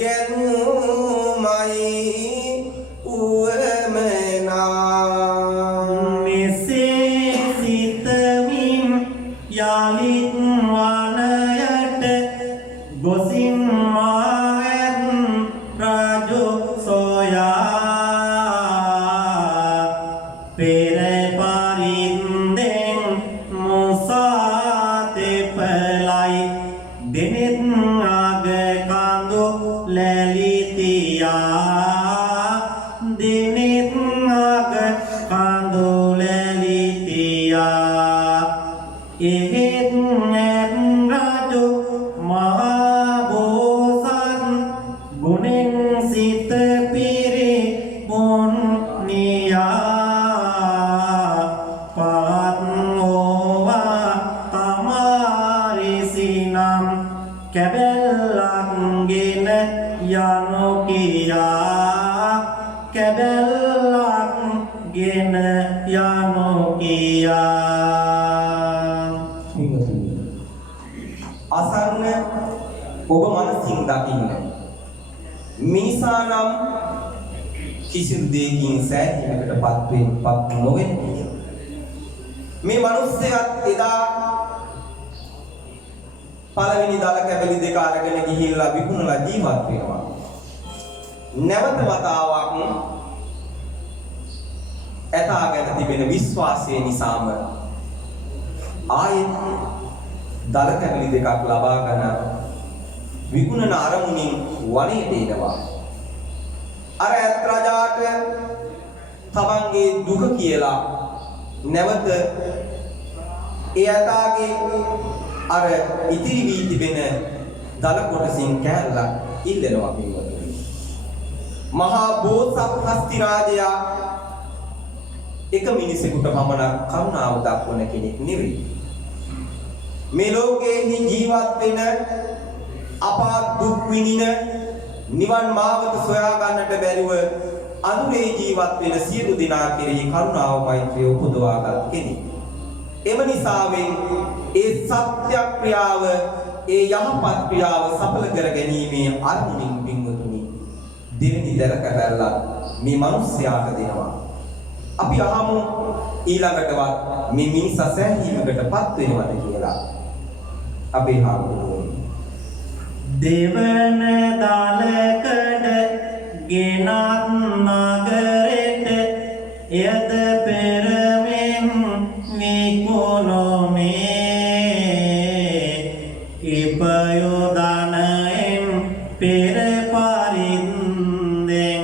ගැනුමයි උවමනා මෙසේ සිතමින් යාලිත් වනයට ගොසින් මායත් රජු සොයා පෙර පරින්දෙන් මුසා තෙපලයි දෙනෙත් අග කඳු ලැලිතියා දෙනෙත් අග කඳු ලැලිතියා ඒ බෙහෙත් ඇත් රජු මහබෝසත් ගුණෙන් සිත පිරිපුන් නියා පාත්මෝවා තමාරිසිනම් කැබැල්ලක්ගෙන යනු කියා කැබැල්ලක්ගෙන යනු කියා අසන්න ඔබ මනසින් දකින්න මිනිසා නම් කිසිදු දෙයකින් සෑහීමකටපත් නොවෙන මේ මිනිස්සයාත් එදා පළවෙනි දල කැබලි දෙක අරගෙන ගිහිල්ලා විකුණලා ජීවත් වෙනවා. නැවත වතාවක් ඇතාගෙන තිබෙන විශ්වාසය නිසාම ආයෙත් දල කැබලි දෙකක් ලබාගෙන විකුණන අරමුණින් වනයේට එනවා. අර ඇත් රජාට තමන්ගේ දුක කියලා නැවත ඒ ඇතාගේ අර ඉතිරි වී තිබෙන දල කොටසින් කෑල්ලක් ඉල්ලනවා පින්වතුනි. මහා බෝසත් හස්ති රාජයා එක මිනිසෙකුට පමණක් කරුණාව දක්වන කෙනෙක් නෙවෙයි. මේ ලෝකයේ ජීවත් වෙන අපාත් දුක් විඳින නිවන් මාවත සොයා ගන්නට බැරිව අඳුරේ ජීවත් වෙන සියලු දෙනා කෙරෙහි කරුණාව මෛත්‍රිය උපදවාගත් කෙනෙක්. එම නිසාවෙන් ඒ සත්‍ය ක්‍රියාව ඒ යහපත් ක්‍රියාව සඵල කර ගැනීමේ අරමුණින් පින්වතුනි දෙවෙනි දර කැබැල්ල මේ මිනිස්යාට දෙනවා. අපි අහමු ඊළඟටවත් මේ මිනිසා සෑහීමකටපත් වෙනවද කියලා. අපේ හාමුදුරුවෝ දෙවන දලකඩ ගෙනත් නගරෙට එයද පෙරමෙන් විකුණුනේ ඉපයොදනයෙන් පෙර පරින්දෙන්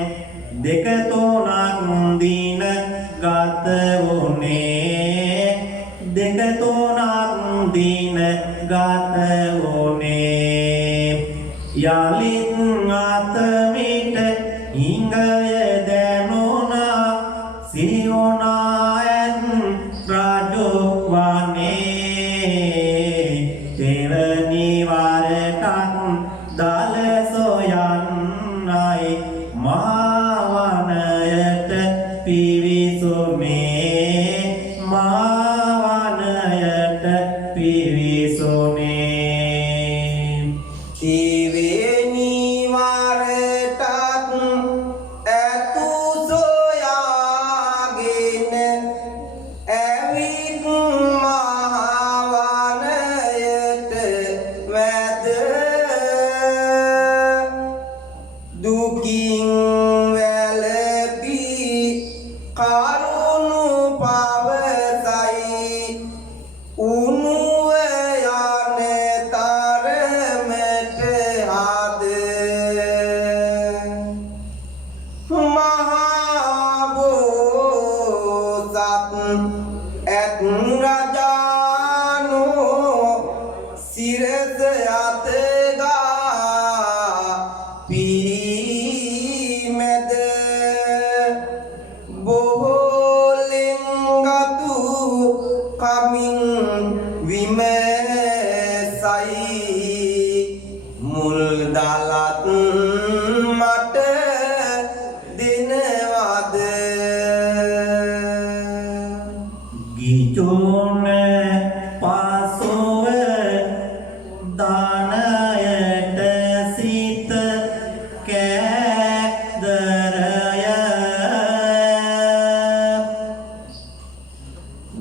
දෙක තුනක් දින ගත වුනේ දෙක තුනක් දින ගත වුනේ යලිත් අතමිට හිඟය දැනුණා සිහිවුණා ඇත් රජු වනේ දෙවනි වරටත් දල සොයන්නයි මාවනයට පිවිසුනේ මාවනයට පිවිසුනේ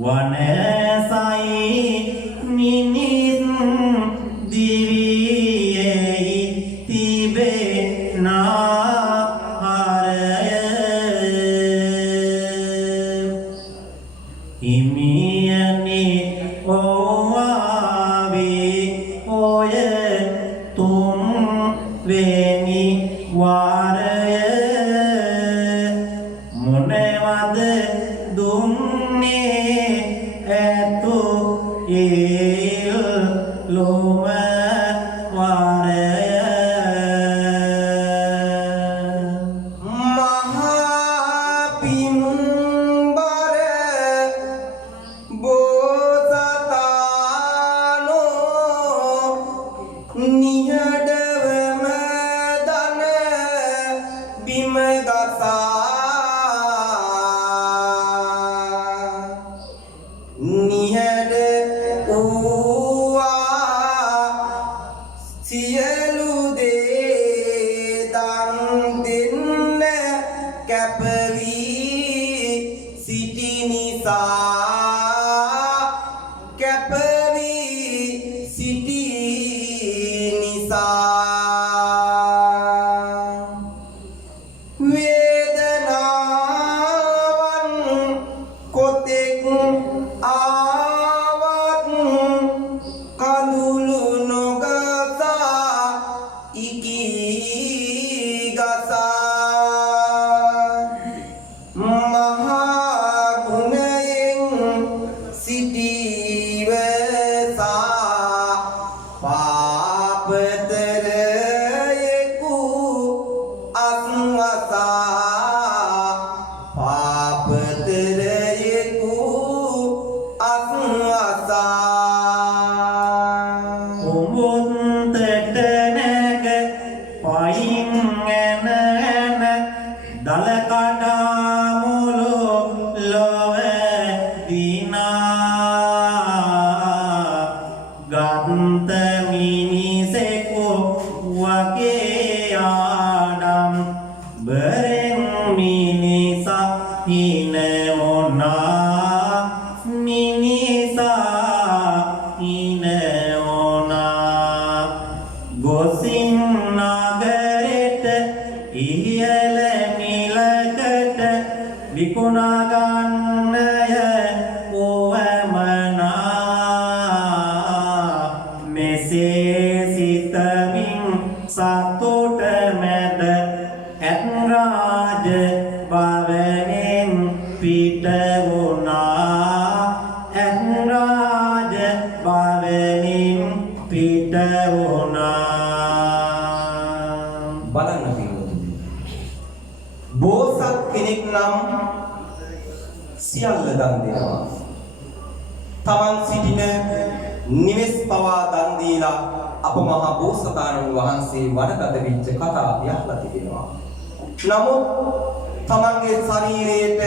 One as I ලෝම වාරය සියල්ල දන් දෙනවා. තමන් සිටින නිවෙස් පවා දන් දීලා අප මහා බෝසතාණන් වහන්සේ වඩගත වෙච්ච කතා යහලා තිබෙනවා. නමුත් තමන්ගේ ශරීරයට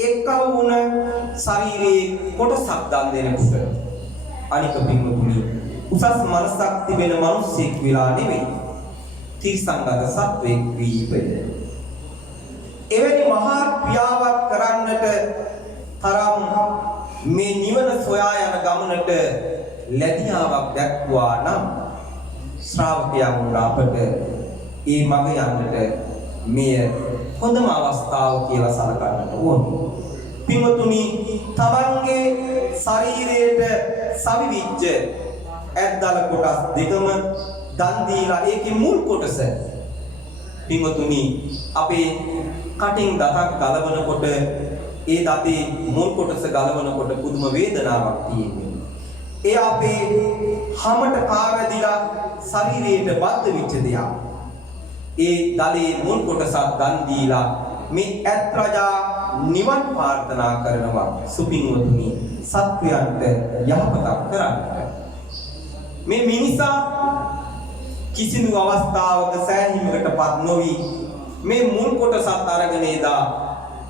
එක්කව වුණ ශරීරයේ කොටසක් දන් දෙනකොට අනික පින්වතුනි උසස් මනසක් තිබෙන මිනිසෙක් වෙලා නෙවෙයි තිරිසංගත සත්වෙක් වී ඉපදෙන්නේ. එවැනි මහා ක්‍රියාවක් කරන්නට තරම් මේ නිවන සොයා යන ගමනට ලැබියාවක් දක්වා නම් ශ්‍රාවකයන් වුණ අපට ඒ මඟ යන්නට මෙය හොඳම අවස්ථාව කියලා සලකන්නට ඕන. පින්වතුනි, තමන්ගේ ශරීරයට සවිවිච්ච ඇද්දල කොටස් දෙකම දන් දීලා ඒකේ මුල් කොටස පින්වතුනි අපේ කටින් දතක් ගලවනකොට ඒ දතේ මුල් කොටස ගලවනකොට පුදුම වේදනාවක් තියෙනවා. ඒ අපේ හැමත කාවැදිලා ශරීරයට බද්ධ වෙච්ච දෙයක්. ඒ දලේ මුල් කොටසක් දන් දීලා මේ ඇත් රජා නිවන් ප්‍රාර්ථනා කරනවා සුපින්වතුනි සත්වයන්ට යහපතක් කරන්නට. මේ මිනිසා කිසිදු අවස්ථාවක සෑහීමකටපත් නොවි මේ මුල් කොටසත් අරගෙන එදා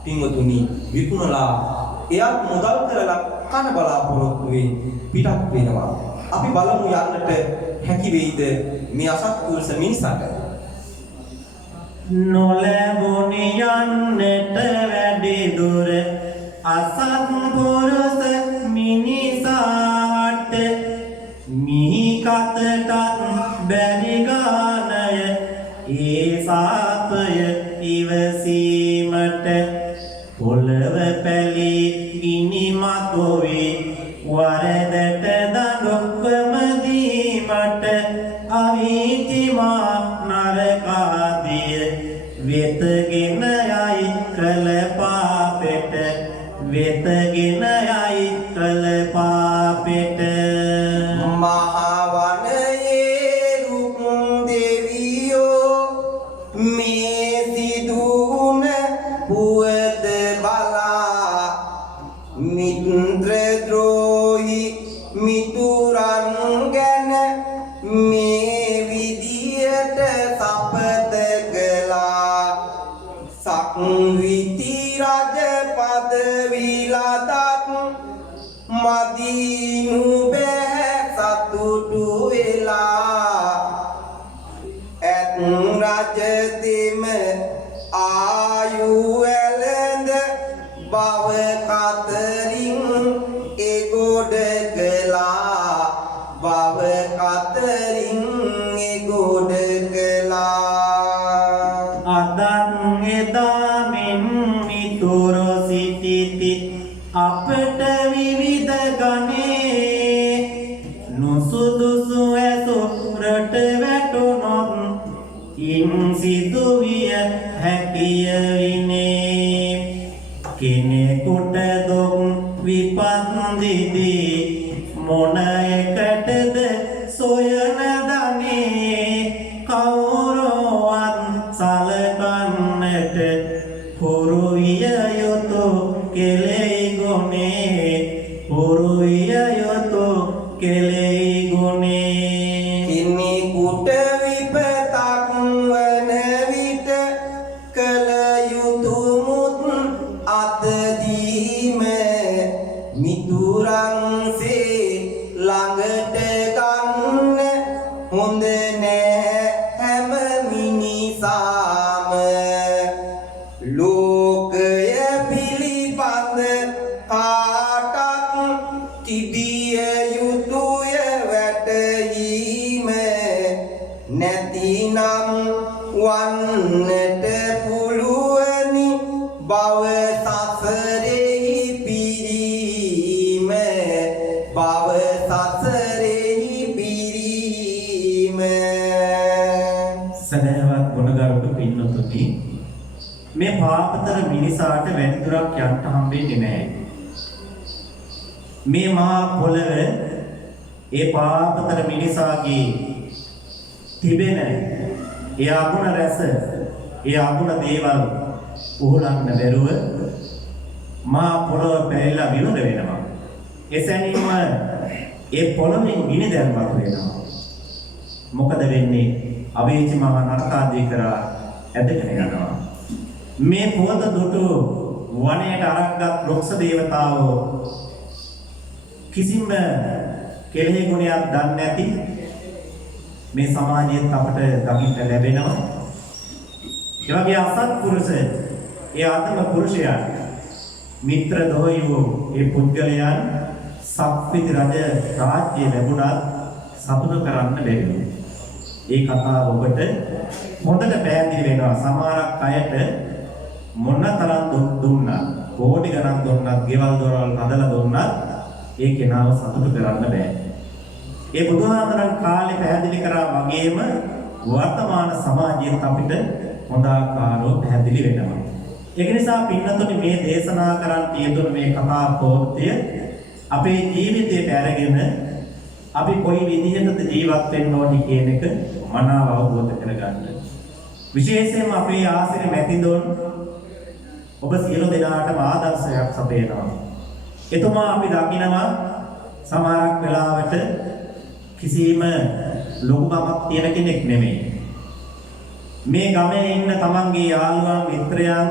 පින්වතුනි විකුණලා එයත් මුදල් කරලා කන බලාපොරොත්තු වෙ පිටත් වෙනවා. අපි බලමු යන්නට හැකි වෙයිද මේ අසත්පුරුෂ මිනිසට. නොලැබුණි යන්නට වැඩි දුර අසත්පුරුෂ මිනිසාට මිහි කතටත් බැරි ගානය ඒ සාපය ඉවසීමට පොළව පැලි ගිනි මතුවේ වරදට දඬුවම දීමට අවීතිමා නරකාදිය වෙතගෙන යයි කළ පාපෙට වෙතගෙන යයි කළ පාපෙට අපෙට මහවනයේ රුක් දෙවියෝ මේ සිදුන පුවත බලා මිත්‍ර ද්‍රෝහි මිතුරන් ගැන මේ විදියට සපත කළා සක්විති රජ පදවි ලදත් මදීනු බෑ සතුටු වෙලා ඇත් රජ දෙම ආයු ඇලඳ බව කතරින් එගොඩ කළා බව කතරින් එගොඩ කළා අදන් එදා මෙන් මිතුරු සිටිති අපට විවිධ ගනේ නුසුදුසු ඇසුරට වැටුනොත් ඉන් සිදුවිය හැකිය විනේ කෙනෙකුට දුක් විපන්දිදී මොන එකටද සොයන දනේ කවුරුවත් සලකන්නට හුරු විය යුතු කෙලෙයි ගුණේ හුරු විය යුතු කෙලෙයි ගුණේ කෙනෙකුට විපතක් වන විට කල යුතු මුත් අතදීම මිතුරන්සේ ළඟට ගන්න හොඳ නෑ හැම මිනිසාම ලෝකය පිළිබඳ කාටත් තිබිය යුතුය වැටහීම නැතිනම් වන්නට පුළුවනි බව සසරෙහි පිරීම බව සසරෙහි පිරීම සදහවත් ගුණගරුක පින්නතුනි මේ පාපතර මිනිසාට වැඩි දුරක් යන්න හම්බෙන්නේ නැහැ. මේ මහා පොළව ඒ පාපතර මිනිසාගේ තිබෙන ඒ අගුණ රැස ඒ අගුණ දේවල් උහුලන්න බැරුව මහා පොළව පැරිලා විනුද වෙනවා. එසැනින්ම ඒ පොළොවෙන් ගිනි දැල්මක් වෙනවා. මොකද වෙන්නේ? අවේචි මහා නරකාදී කරා ඇදගෙන යනවා. මේ පොත දුටු වනයේට අරක්ගත් රුක්ෂ දේවතාවෝ කිසිම කෙලෙහි ගුණයක් දන්නේ නැති මේ සමාජයෙන් අපට දකින්න ලැබෙනවා. ඒ වගේ අසත්පුරුෂ ඒ ආත්ම පුරුෂයා මිත්‍ර දෝයෝ ඒ පුද්ගලයන් සක්විති රජ රාජ්‍ය ලැබුණත් සතුට කරන්න බැරි. ඒ කතාව ඔබට හොඳට පැහැදිලි වෙනවා. සමහරක් අයට මොනතරම් දුක් දුන්නා, කෝටි ගණන් දුන්නත්, ගෙවල් දොරවල් හදලා දුන්නත් ඒ කෙනාව සතුට කරන්න බෑ. ඒ බුදුහාමරන් කාලේ පැහැදිලි කරා වගේම වර්තමාන සමාජයේත් අපිට හොඳ ආකාරව පැහැදිලි වෙනවා. ඒක නිසා පින්නතුනි මේ දේශනා කරන් තියෙන මේ කතා පොතය අපේ ජීවිතයට අරගෙන අපි කොයි විදිහටද ජීවත් වෙන්න ඕනි කියන එක මනාව අවබෝධ කරගන්න. විශේෂයෙන්ම අපේ ආශ්‍රය මැතිඳුන් ඔබ සියලු දෙනාටම ආදර්ශයක් සපයනවා. එතුමා අපි දකිනවා සමහරක් වෙලාවට කිසිම ලොකුකමක් තියෙන කෙනෙක් නෙමෙයි. මේ ගමේ ඉන්න තමන්ගේ යාළුවා මිත්‍රයන්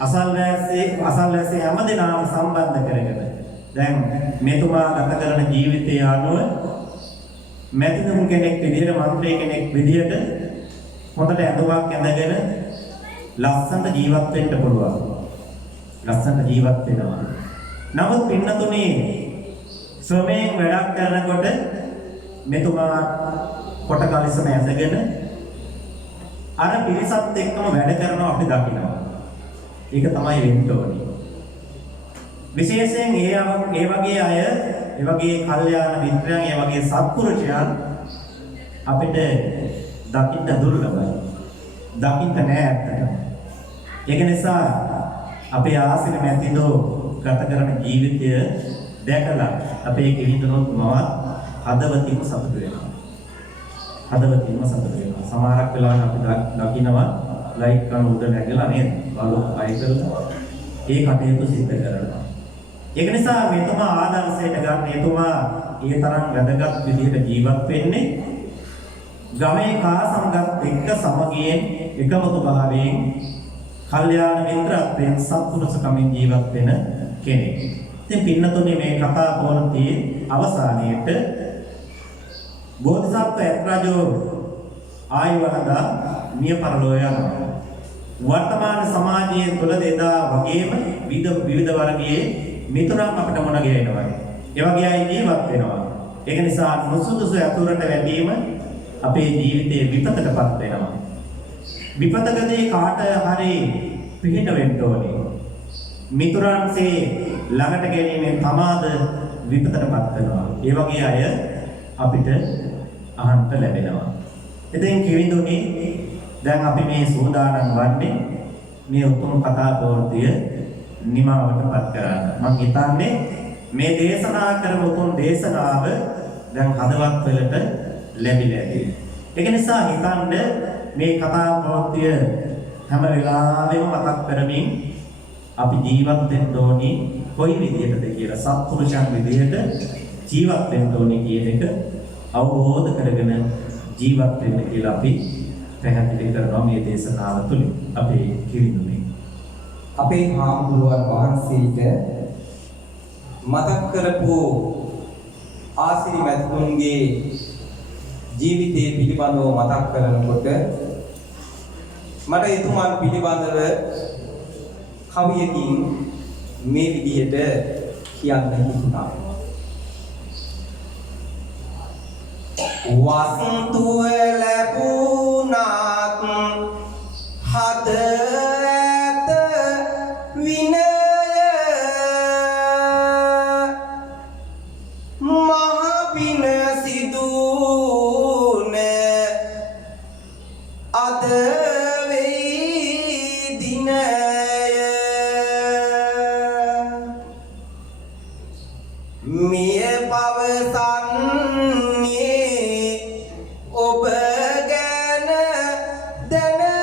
අසල්වැස්සේ හැමදෙනාම සම්බන්ධ කරගෙන දැන් මෙතුමා ගත කරන ජීවිතය අනුව මැතිතුන් කෙනෙක් විදිහට മന്ത്രി කෙනෙක් විදිහට හොඳට ඇඳුමක් ඇඳගෙන ලස්සනට ජීවත් වෙන්න පුළුවන්. ලස්සනට ජීවත් වෙනවා. නමුත් පින්නතුනේ ශ්‍රමයෙන් වැඩක් කරනකොට මෙතුමා කොට කලිසම ඇඳගෙන අර පිරිසත් එක්කම වැඩ කරනවා අපි දකිනවා. ඒක තමයි වෙන්න ඕනේ. විශේෂයෙන් ඒ වගේ අය, ඒ වගේ කල්යාණ මිත්‍රයන්, ඒ වගේ සත්පුරුෂයන් අපිට දකින්න දුර්ලභයි. දකින්න නෑ ඇත්තටම. ඒක නිසා අපේ ආශ්‍රම ඇතිදෝ ගත කරන ජීවිතය දැකලා අපේ කිවිඳුනොත් මවත් හදවතින්ම සතුටු වෙනවා. හදවතින්ම සතුටු වෙනවා. සමහරක් වෙලාවට අපි දකින්නවා ලයික් කරන උඩ නැගලා නේද? බලොත් අය කරලා ඒ කටයුතු සිද්ධ කරනවා. ඒක නිසා මෙතුමා ආදර්ශයට ගන්න එතුමා ඒ තරම් වැදගත් විදිහට ජීවත් වෙන්නේ ගමේ කා සංගත් එක්ක සමගියෙන් එකමුතු භාවයෙන් කල්යාණ මිත්‍රත්වයෙන් සත්පුරුෂකමින් ජීවත් වෙන කෙනෙක්. ඉතින් පින්නතුනේ මේ කතා පොතේ අවසානයේට බෝධිසත්ව එක්රජෝ ආයවහදා මිය පරලෝ යනවා. වර්තමාන සමාජයේ තුල දෙදා වගේම විවිධ වර්ගයේ මිතුරන් අපිට මොන ගේනවා. ඒ වගේ අය ජීවත් වෙනවා. ඒක නිසා නුසුදුසු අතුරට වැටීම අපේ ජීවිතයේ විපතටපත් වෙනවා. විපතකදී කාට හරි පිළිහිට වෙන්න ඕනේ. මිතුරන්සේ ළඟට ගැනීමෙන් තමාද විපතටපත් වෙනවා. ඒ වගේ අය අපිට අහන්න ලැබෙනවා. ඉතින් කිවිඳුනි දැන් අපි මේ සූදානම් වන්නේ මේ උතුම් කතා ප්‍රවෘත්තිය නිමාවටපත් කරන්න. මම හිතන්නේ මේ දේශනා කරන උතුම් දේශනාව දැන් හදවත් වලට ලැබිලා ඇති. ඒක නිසා හිතන්න මේ කතා ප්‍රවෘත්තිය හැම වෙලාවෙම මතක් කරමින් අපි ජීවත් වෙන්න ඕනි කොයි විදිහටද කියලා සත්පුරුෂයන් විදිහට ජීවත් වෙන්න ඕනි කියන එක අවබෝධ කරගෙන ජීවත් වෙන්න කියලා අපි පැහැදිලි කරනවා මේ දේශනාව තුළින්. අපේ කිවිඳුනේ අපේ හාමුදුරුවන් වහන්සේට මතක් කරපු ආශිර්වාදතුන්ගේ ජීවිතයේ පිළිබඳව මතක් කරනකොට මට එතුමන් පිළිබඳව කවියකින් මේ විදිහට කියන්න හිතුණා. වසන්තුව ලැබුණාත් හද ඇත විනය මහ පින සිදුන අද වෙයි දිනය මිය පවසන්නේ ඔබ ගැන දැනය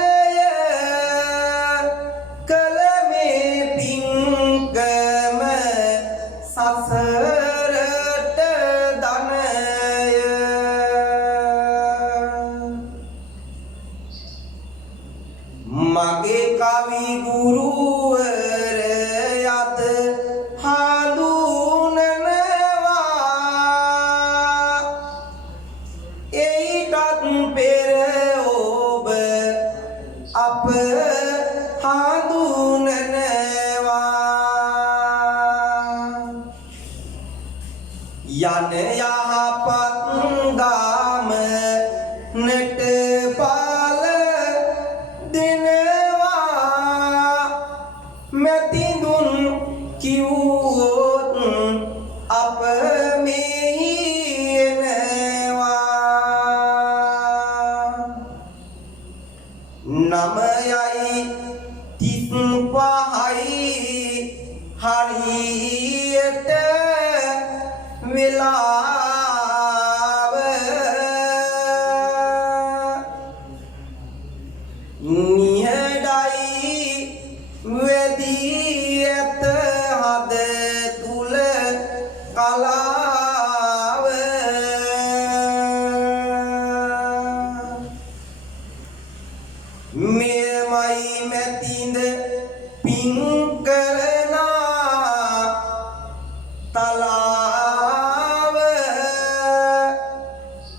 කල මේ පින්කම සසරට ධනය මගේ කවි ගුරුවරයාද එයිටත් පෙර ඔබ අප හඳුනනවා යන යහපත් ගාම නට පාල දෙනවා මැතිඳුන් කිව්වොත් අප මෙහි නමයයි 35යි හරියට වෙලාව නිහඬයි වෙදී ඇත හද තුල කලාව මෙමයි මැතිඳ පින් කරනා තලාව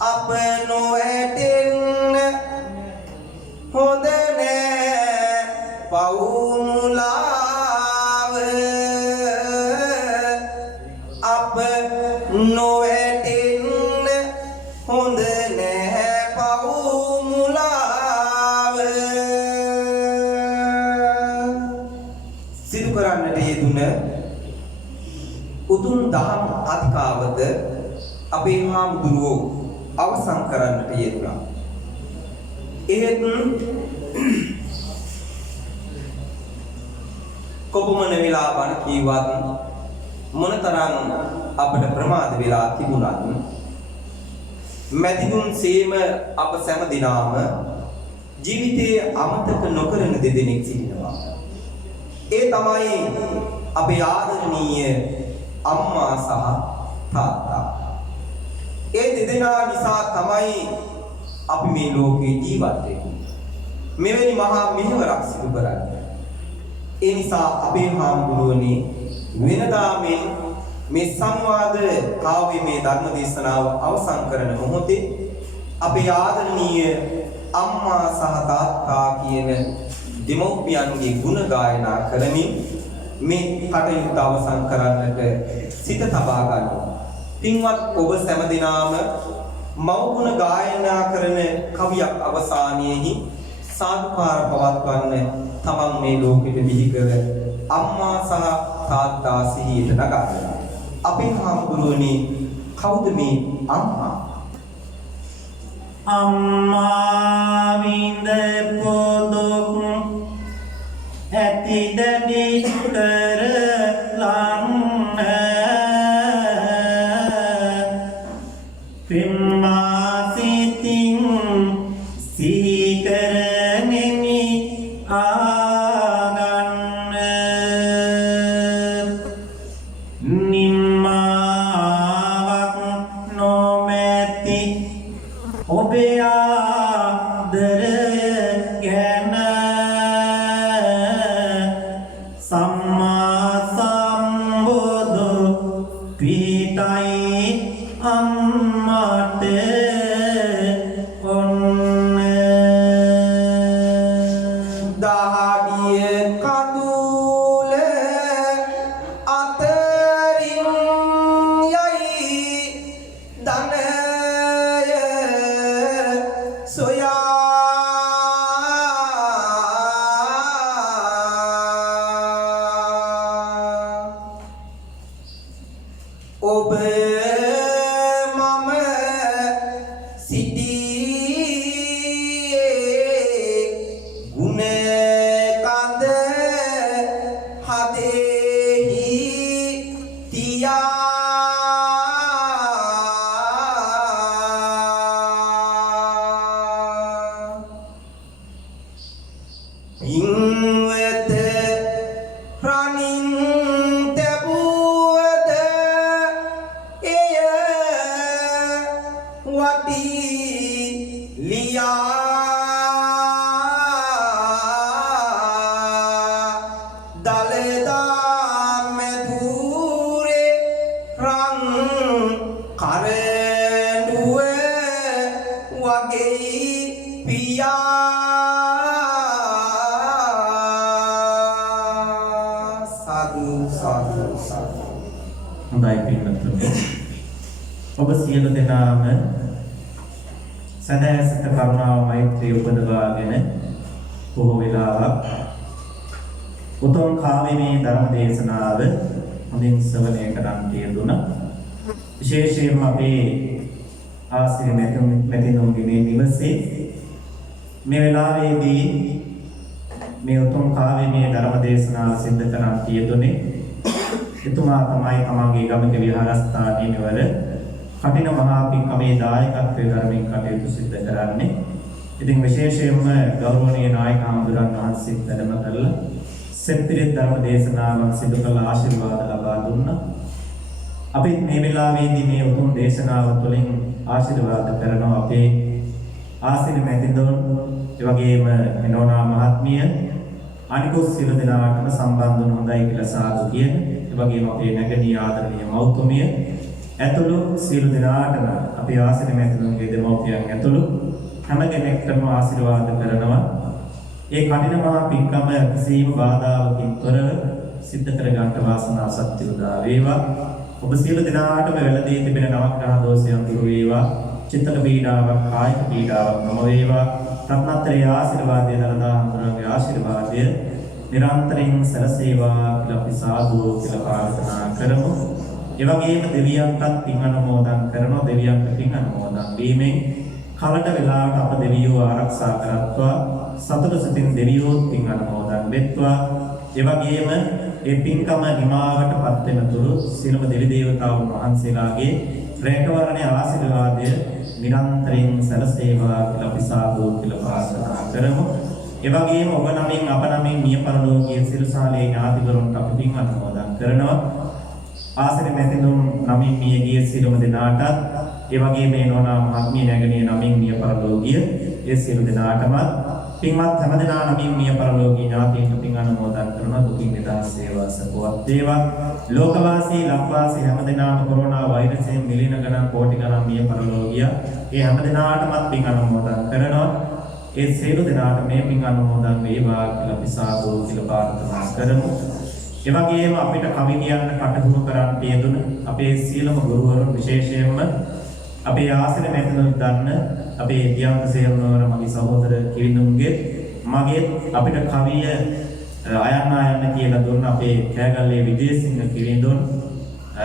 අප නොඇටෙන්න හොඳ නෑ පවුමුලාව අප නොඇටෙන්න හොඳ නෑ පවුමුලාව සිදු කරන්නට යෙදුන උතුම් දහම් අධිකාවත අපේ හාමුදුරුවෝ අවසන් කරන්නට යෙදුණා. එහෙත් කොපමණ වෙලා බණ කීවත් මොනතරම් අපට ප්‍රමාද වෙලා තිබුණත් මැදිහුන් සේම අප සෑම දිනාම ජීවිතයේ අමතක නොකරන දෙදෙනෙක් සිටිනවා. ඒ තමයි අපේ ආදරණීය අම්මා සහ තාත්තා. ඒ දෙදෙනා නිසා තමයි අපි මේ ලෝකේ ජීවත් වෙන්නේ. මෙවැනි මහා මෙහෙවරක් සිදු කරන්නේ. ඒ නිසා අපේ හාමුදුරුවනේ වෙනදා මේ සංවාද කාව්‍යමය ධර්ම දේශනාව අවසන් කරන මොහොතේ අපේ ආදරණීය අම්මා සහ තාත්තා කියන දෙමව්පියන්ගේ ගුණ ගායනා කරමින් මේ කටයුත්ත අවසන් කරන්නට සිත තබා ගන්නවා. පින්වත් ඔබ සෑම දිනම මව් ගුණ ගායනා කරන කවියක් අවසානයේහි සාදුකාර පවත්වන්න තමන් මේ ලෝකෙට බිහි කර අම්මා සහ තාත්තා සිහියට නගා. අපේ හාමුදුරුවනේ කවුද මේ අම්මා? අම්මා විඳ පොදුක් ඇති දැඩි කරලන්න පින්මා සිතින් සීකරනෙමි ආගන්න නිම්මාවක් නොමැති ඔබේ ආදරය ගැන සම්මා සම්බුදු පිටයි අම්මට ඔන්න දහඩිය කඳුල අතරින් යයි ධනය සොයා ඔබ මම සිටියේ ගුණ කඳ හදෙහි තියා ඉන්වත රණින් තැබුවද එය වටි ලියා දලදා මැදුරේ රන් කරඬුව වගේ පියා හොඳයි පින්වත්නි ඔබ සියලු දෙනාම සදාසිත කරුණාව මෛත්‍රිය උපදවාගෙන බොහෝ වෙලාවක් උතුම් කාව්‍යමය ධර්ම දේශනාව හොඳින් ශ්‍රවණය කරන්නට යෙදුණා. විශේෂයෙන්ම අපේ ආසිරි මෙතිනුන්ගේ මේ නිවසේ මේ වෙලාවේදී මේ උතුම් කාව්‍යමය ධර්ම දේශනාව සිද්ධ කරන්නට යෙදුනේ එතුමා තමයි තමන්ගේ ගමක විහාරස්ථානයේ නිවල කටින මහා පින්කමේ දායකත්වයේ ධර්මයෙන් කටයුතු සිදු කරන්නේ. ඉතින් විශේෂයෙන්ම ගෞරවනීය නායක හාමුදුරන් වහන්සේත් වැඩම කරලා සෙත්පිරිත් ධර්ම දේශනාවන් සිදු කළ ආශිර්වාද ලබා දුන්නා. අපි මේ වෙලාවේදී මේ උතුම් දේශනාව තුළින් ආශිර්වාද කරනවා අපේ ආසිරි මැතිතුන්, ඒ වගේම නෝනා මහත්මිය, අනිකුත් සියලු දෙනාටම සම්බන්ධ වුණ හොඳයි කියලා සාදු කියන, ඒ වගේම අපේ නැගණිය ආදරණීය මෞතුමිය ඇතුළු සියලු දෙනාටම අපේ ආසිරි මැතිතුන්ගේ දෙමව්පියන් ඇතුළු හැම කෙනෙක්ටම ආශිර්වාද කරනවා. ඒ කඩින මහා පින්කම කිසිම බාධාවකින් තොරව සිද්ධ කර ගන්නට වාසනාව සත්‍ය උදා වේවා. ඔබ සියලු දෙනාටම වැළඳී තිබෙන නවග්‍රහ දෝෂයන් දුරු වේවා. චිත්තක පීඩාවක්, කායික පීඩාවක් නොම වේවා. රත්නත්‍රයේ ආශිර්වාදය, දරදා හඳුනගේ ආශිර්වාදය නිරන්තරයෙන් සැලසේවා කියලා අපි සාදු කියලා ප්‍රාර්ථනා කරමු. ඒ වගේම දෙවියන්ටත් පින් අනුමෝදන් කරනවා. දෙවියන්ට පින් අනුමෝදන් වීමෙන් කලට වෙලාවට අප දෙවියෝ ආරක්ෂා කරත්වා, සතර සිතින් දෙවියෝ පින් අනුමෝදන් වෙත්වා. ඒ වගේම ඒ පින්කම හිමාවටපත් වෙන තුරු සියලුම දෙවි දේවතාවුන් වහන්සේලාගේ රැකවරණේ ආශිර්වාදය නිරන්තරයෙන් සැලසේවා කියලා අපි සාදු කියලා ප්‍රාර්ථනා කරමු. ඒ වගේම ඔබ නමින් අප නමින් මිය පරලෝකීය සිරසාලේ ඥාතිවරුන්ට අපි පින් අනුමෝදන් කරනවා. ආශ්‍රය මෙතෙනුම් නමින් මිය ගිය සියලුම දෙනාටත් ඒ වගේම මේ නෝනා මහත්මිය නැගණිය නමින් මිය පරලෝකීය ඒ සියලු දෙනාටම පින්වත් හැම දෙනා නමින් මිය පරලෝකීය ඥාතීන්ට පින් අනුමෝදන් කරනවා. දුකින් නිදහස් වේවා සපවත් වේවා. ලෝකවාසී ලක්වාසී හැම දෙනාම කොරෝනා වෛරසයෙන් මිලියන ගණන් කෝටි ගණන් මිය පරලෝකීය ඒ හැම දෙනාටමත් පින් අනුමෝදන් කරනවා. ඒ සියලු දෙනාට මේ පින් අනුමෝදන් වේවා කියලා අපි සාදු කියලා ප්‍රාර්ථනා කරමු. ඒ වගේම අපිට කවි කියන්න කටයුතු කරන්න යෙදුන අපේ සියලුම ගුරුවරුන් විශේෂයෙන්ම අපේ ආසන මෙතන දන්න අපේ දියන්ත සේවනවර මගේ සහෝදර කිවිඳුන්ගේ මගේ අපිට කවිය අයන්න කියලා දුන්න අපේ කෑගල්ලේ විජේසිංහ කිවිඳුන්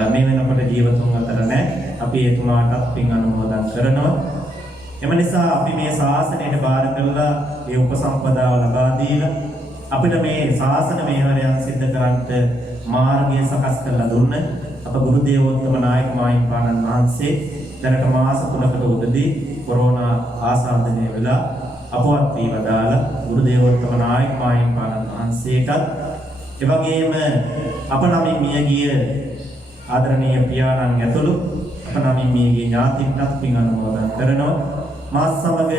මේ වෙනකොට ජීවතුන් අතර නැහැ. අපි එතුමාටත් පින් අනුමෝදන් කරනවා. එම නිසා අපි මේ ශාසනයට බාර කරලා මේ උපසම්පදාව ලබා දීලා අපිට මේ ශාසන මේවරයන් සිද්ධ කරන්නට මාර්ගය සකස් කරලා දුන්න අප ගුරු දේවෝත්තම නායක මාහිමිපාණන් වහන්සේ දැනට මාස 3කට උදදී කොරෝනා ආසාදනය වෙලා අපවත් වී වදාලා ගුරු දේවෝත්තම නායක මාහිමිපාණන් වහන්සේටත් ඒ වගේම අප නමින් මියගිය ආදරණීය පියාණන් ඇතුළු අප නමින් මියගිය ඥාතීන්ටත් පින් අනුමෝදන් කරනවා. මාත් සමග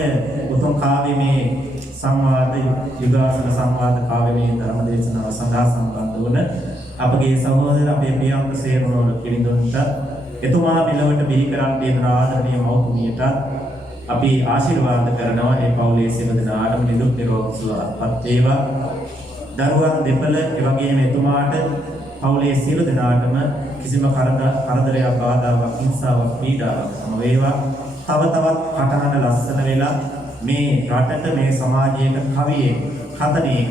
උතුම් කාව්‍යමේ සංවාද යුගාසන සංවාද කාව්‍යමේ ධර්ම දේශනාව සඳහා සම්බන්ධ වුණ අපගේ සහෝදර අපේ ප්‍රියංක සේනෝල කිරිඳුන්ට එතුමා මෙලොවට බිහි කරන් දෙන ආදරණීය මව්තුමියට අපි ආශිර්වාද කරනවා. ඒ පවුලේ සියලු දෙනාටම නිදුක් නිරෝගී සුවපත් වේවා. දරුවන් දෙපළ ඒ වගේම එතුමාට පවුලේ සියලු දෙනාටම කිසිම කරදරයක් බාධාවක් හිංසාවක් පීඩාවක් නොවේවා. තව තවත් කටහඬ ලස්සන වෙලා මේ රටට මේ සමාජයට කවියේ කතනේ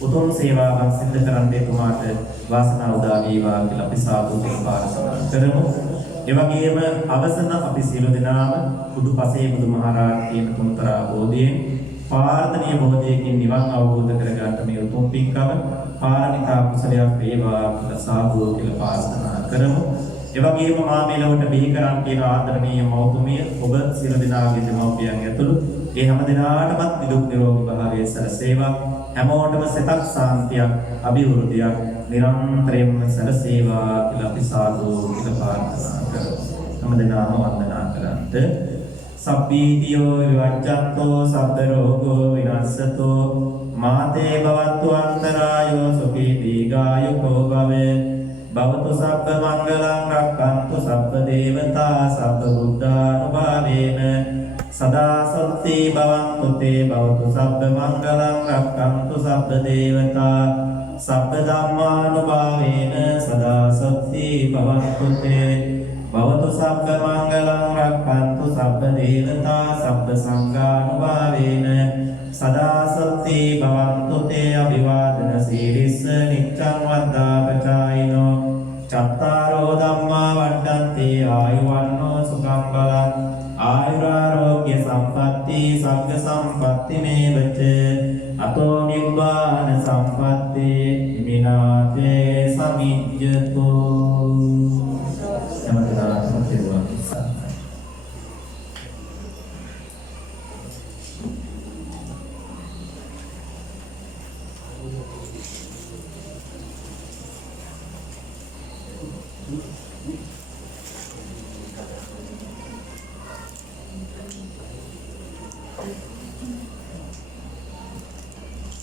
උතුම් සේවාවන් සිදු කරන්න එතුමාට වාසනාව උදා වේවා කියලා අපි සාදු කියලා ප්‍රාර්ථනා කරමු. ඒ වගේම අවසන අපි සියලු දෙනාම බුදුපසේ බුදුමහරහත් කියන තුන්තරා බෝධියෙන් පාර්ථනීය බෝධියකින් නිවන් අවබෝධ කරගන්න මේ උතුම් පින්කම පාරමිතා කුසලයක් වේවා කියලා සාදු කියලා ප්‍රාර්ථනා කරමු. ඒ වගේම මා මෙලොවට බිහි කරන් කියන ආදරණීය මෞතුමිය ඔබ සියලු දෙනාගේ දෙමව්පියන් ඇතුළු ඒ හැම දිනාටමත් නිදුක් නිරෝගී භාවයේ සැලසේවා. හැමෝටම සිතක් සාන්තියක් අභිවෘද්ධියක් නිරන්තරයෙන්ම සැලසේවා කියලා අපි සාදු කියලා ප්‍රාර්ථනා කරමු. හැම දිනම වන්දනා කරන්ට සබ්බීතියෝ විවච්ඡන්තෝ සබ්බ රෝගෝ විනස්සතෝ මාතේ භවන්තු අන්තරායෝ සුඛී දීඝායුකෝ භවේ භවතු සබ්බ මංගලං රක්ඛන්තු සබ්බ දේවතා සබ්බ බුද්ධානුභාවේන සදා සත්‍ති භවන්තු තේ භවතු සබ්බ මංගලං රක්ඛන්තු සබ්බ දේවතා සබ්බ ධම්මානුභාවේන සදා සත්‍ති භවන්තු තේ භවතු සබ්බ මංගලං රක්ඛන්තු සබ්බ දේවතා සබ්බ සංඝානුභාවේන සදා සත්‍ති භවන්තු තේ අභිවාදන සීලිස්ස නිච්ඡං වද්දාපචායිනෝ චත්තාරෝ ධම්මා වඩ්ඩන්ති ආයුවන්නෝ සුඛං බලං ආයුරාෝග්‍ය සම්පatti සග්ග සම්පatti මේවච අතෝ නිබ්බාන සම්පatti විනාතේ සමිජ්ජතු සමතලා සම්පේවා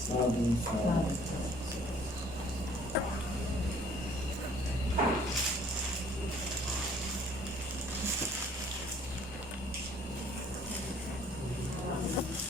Sabe.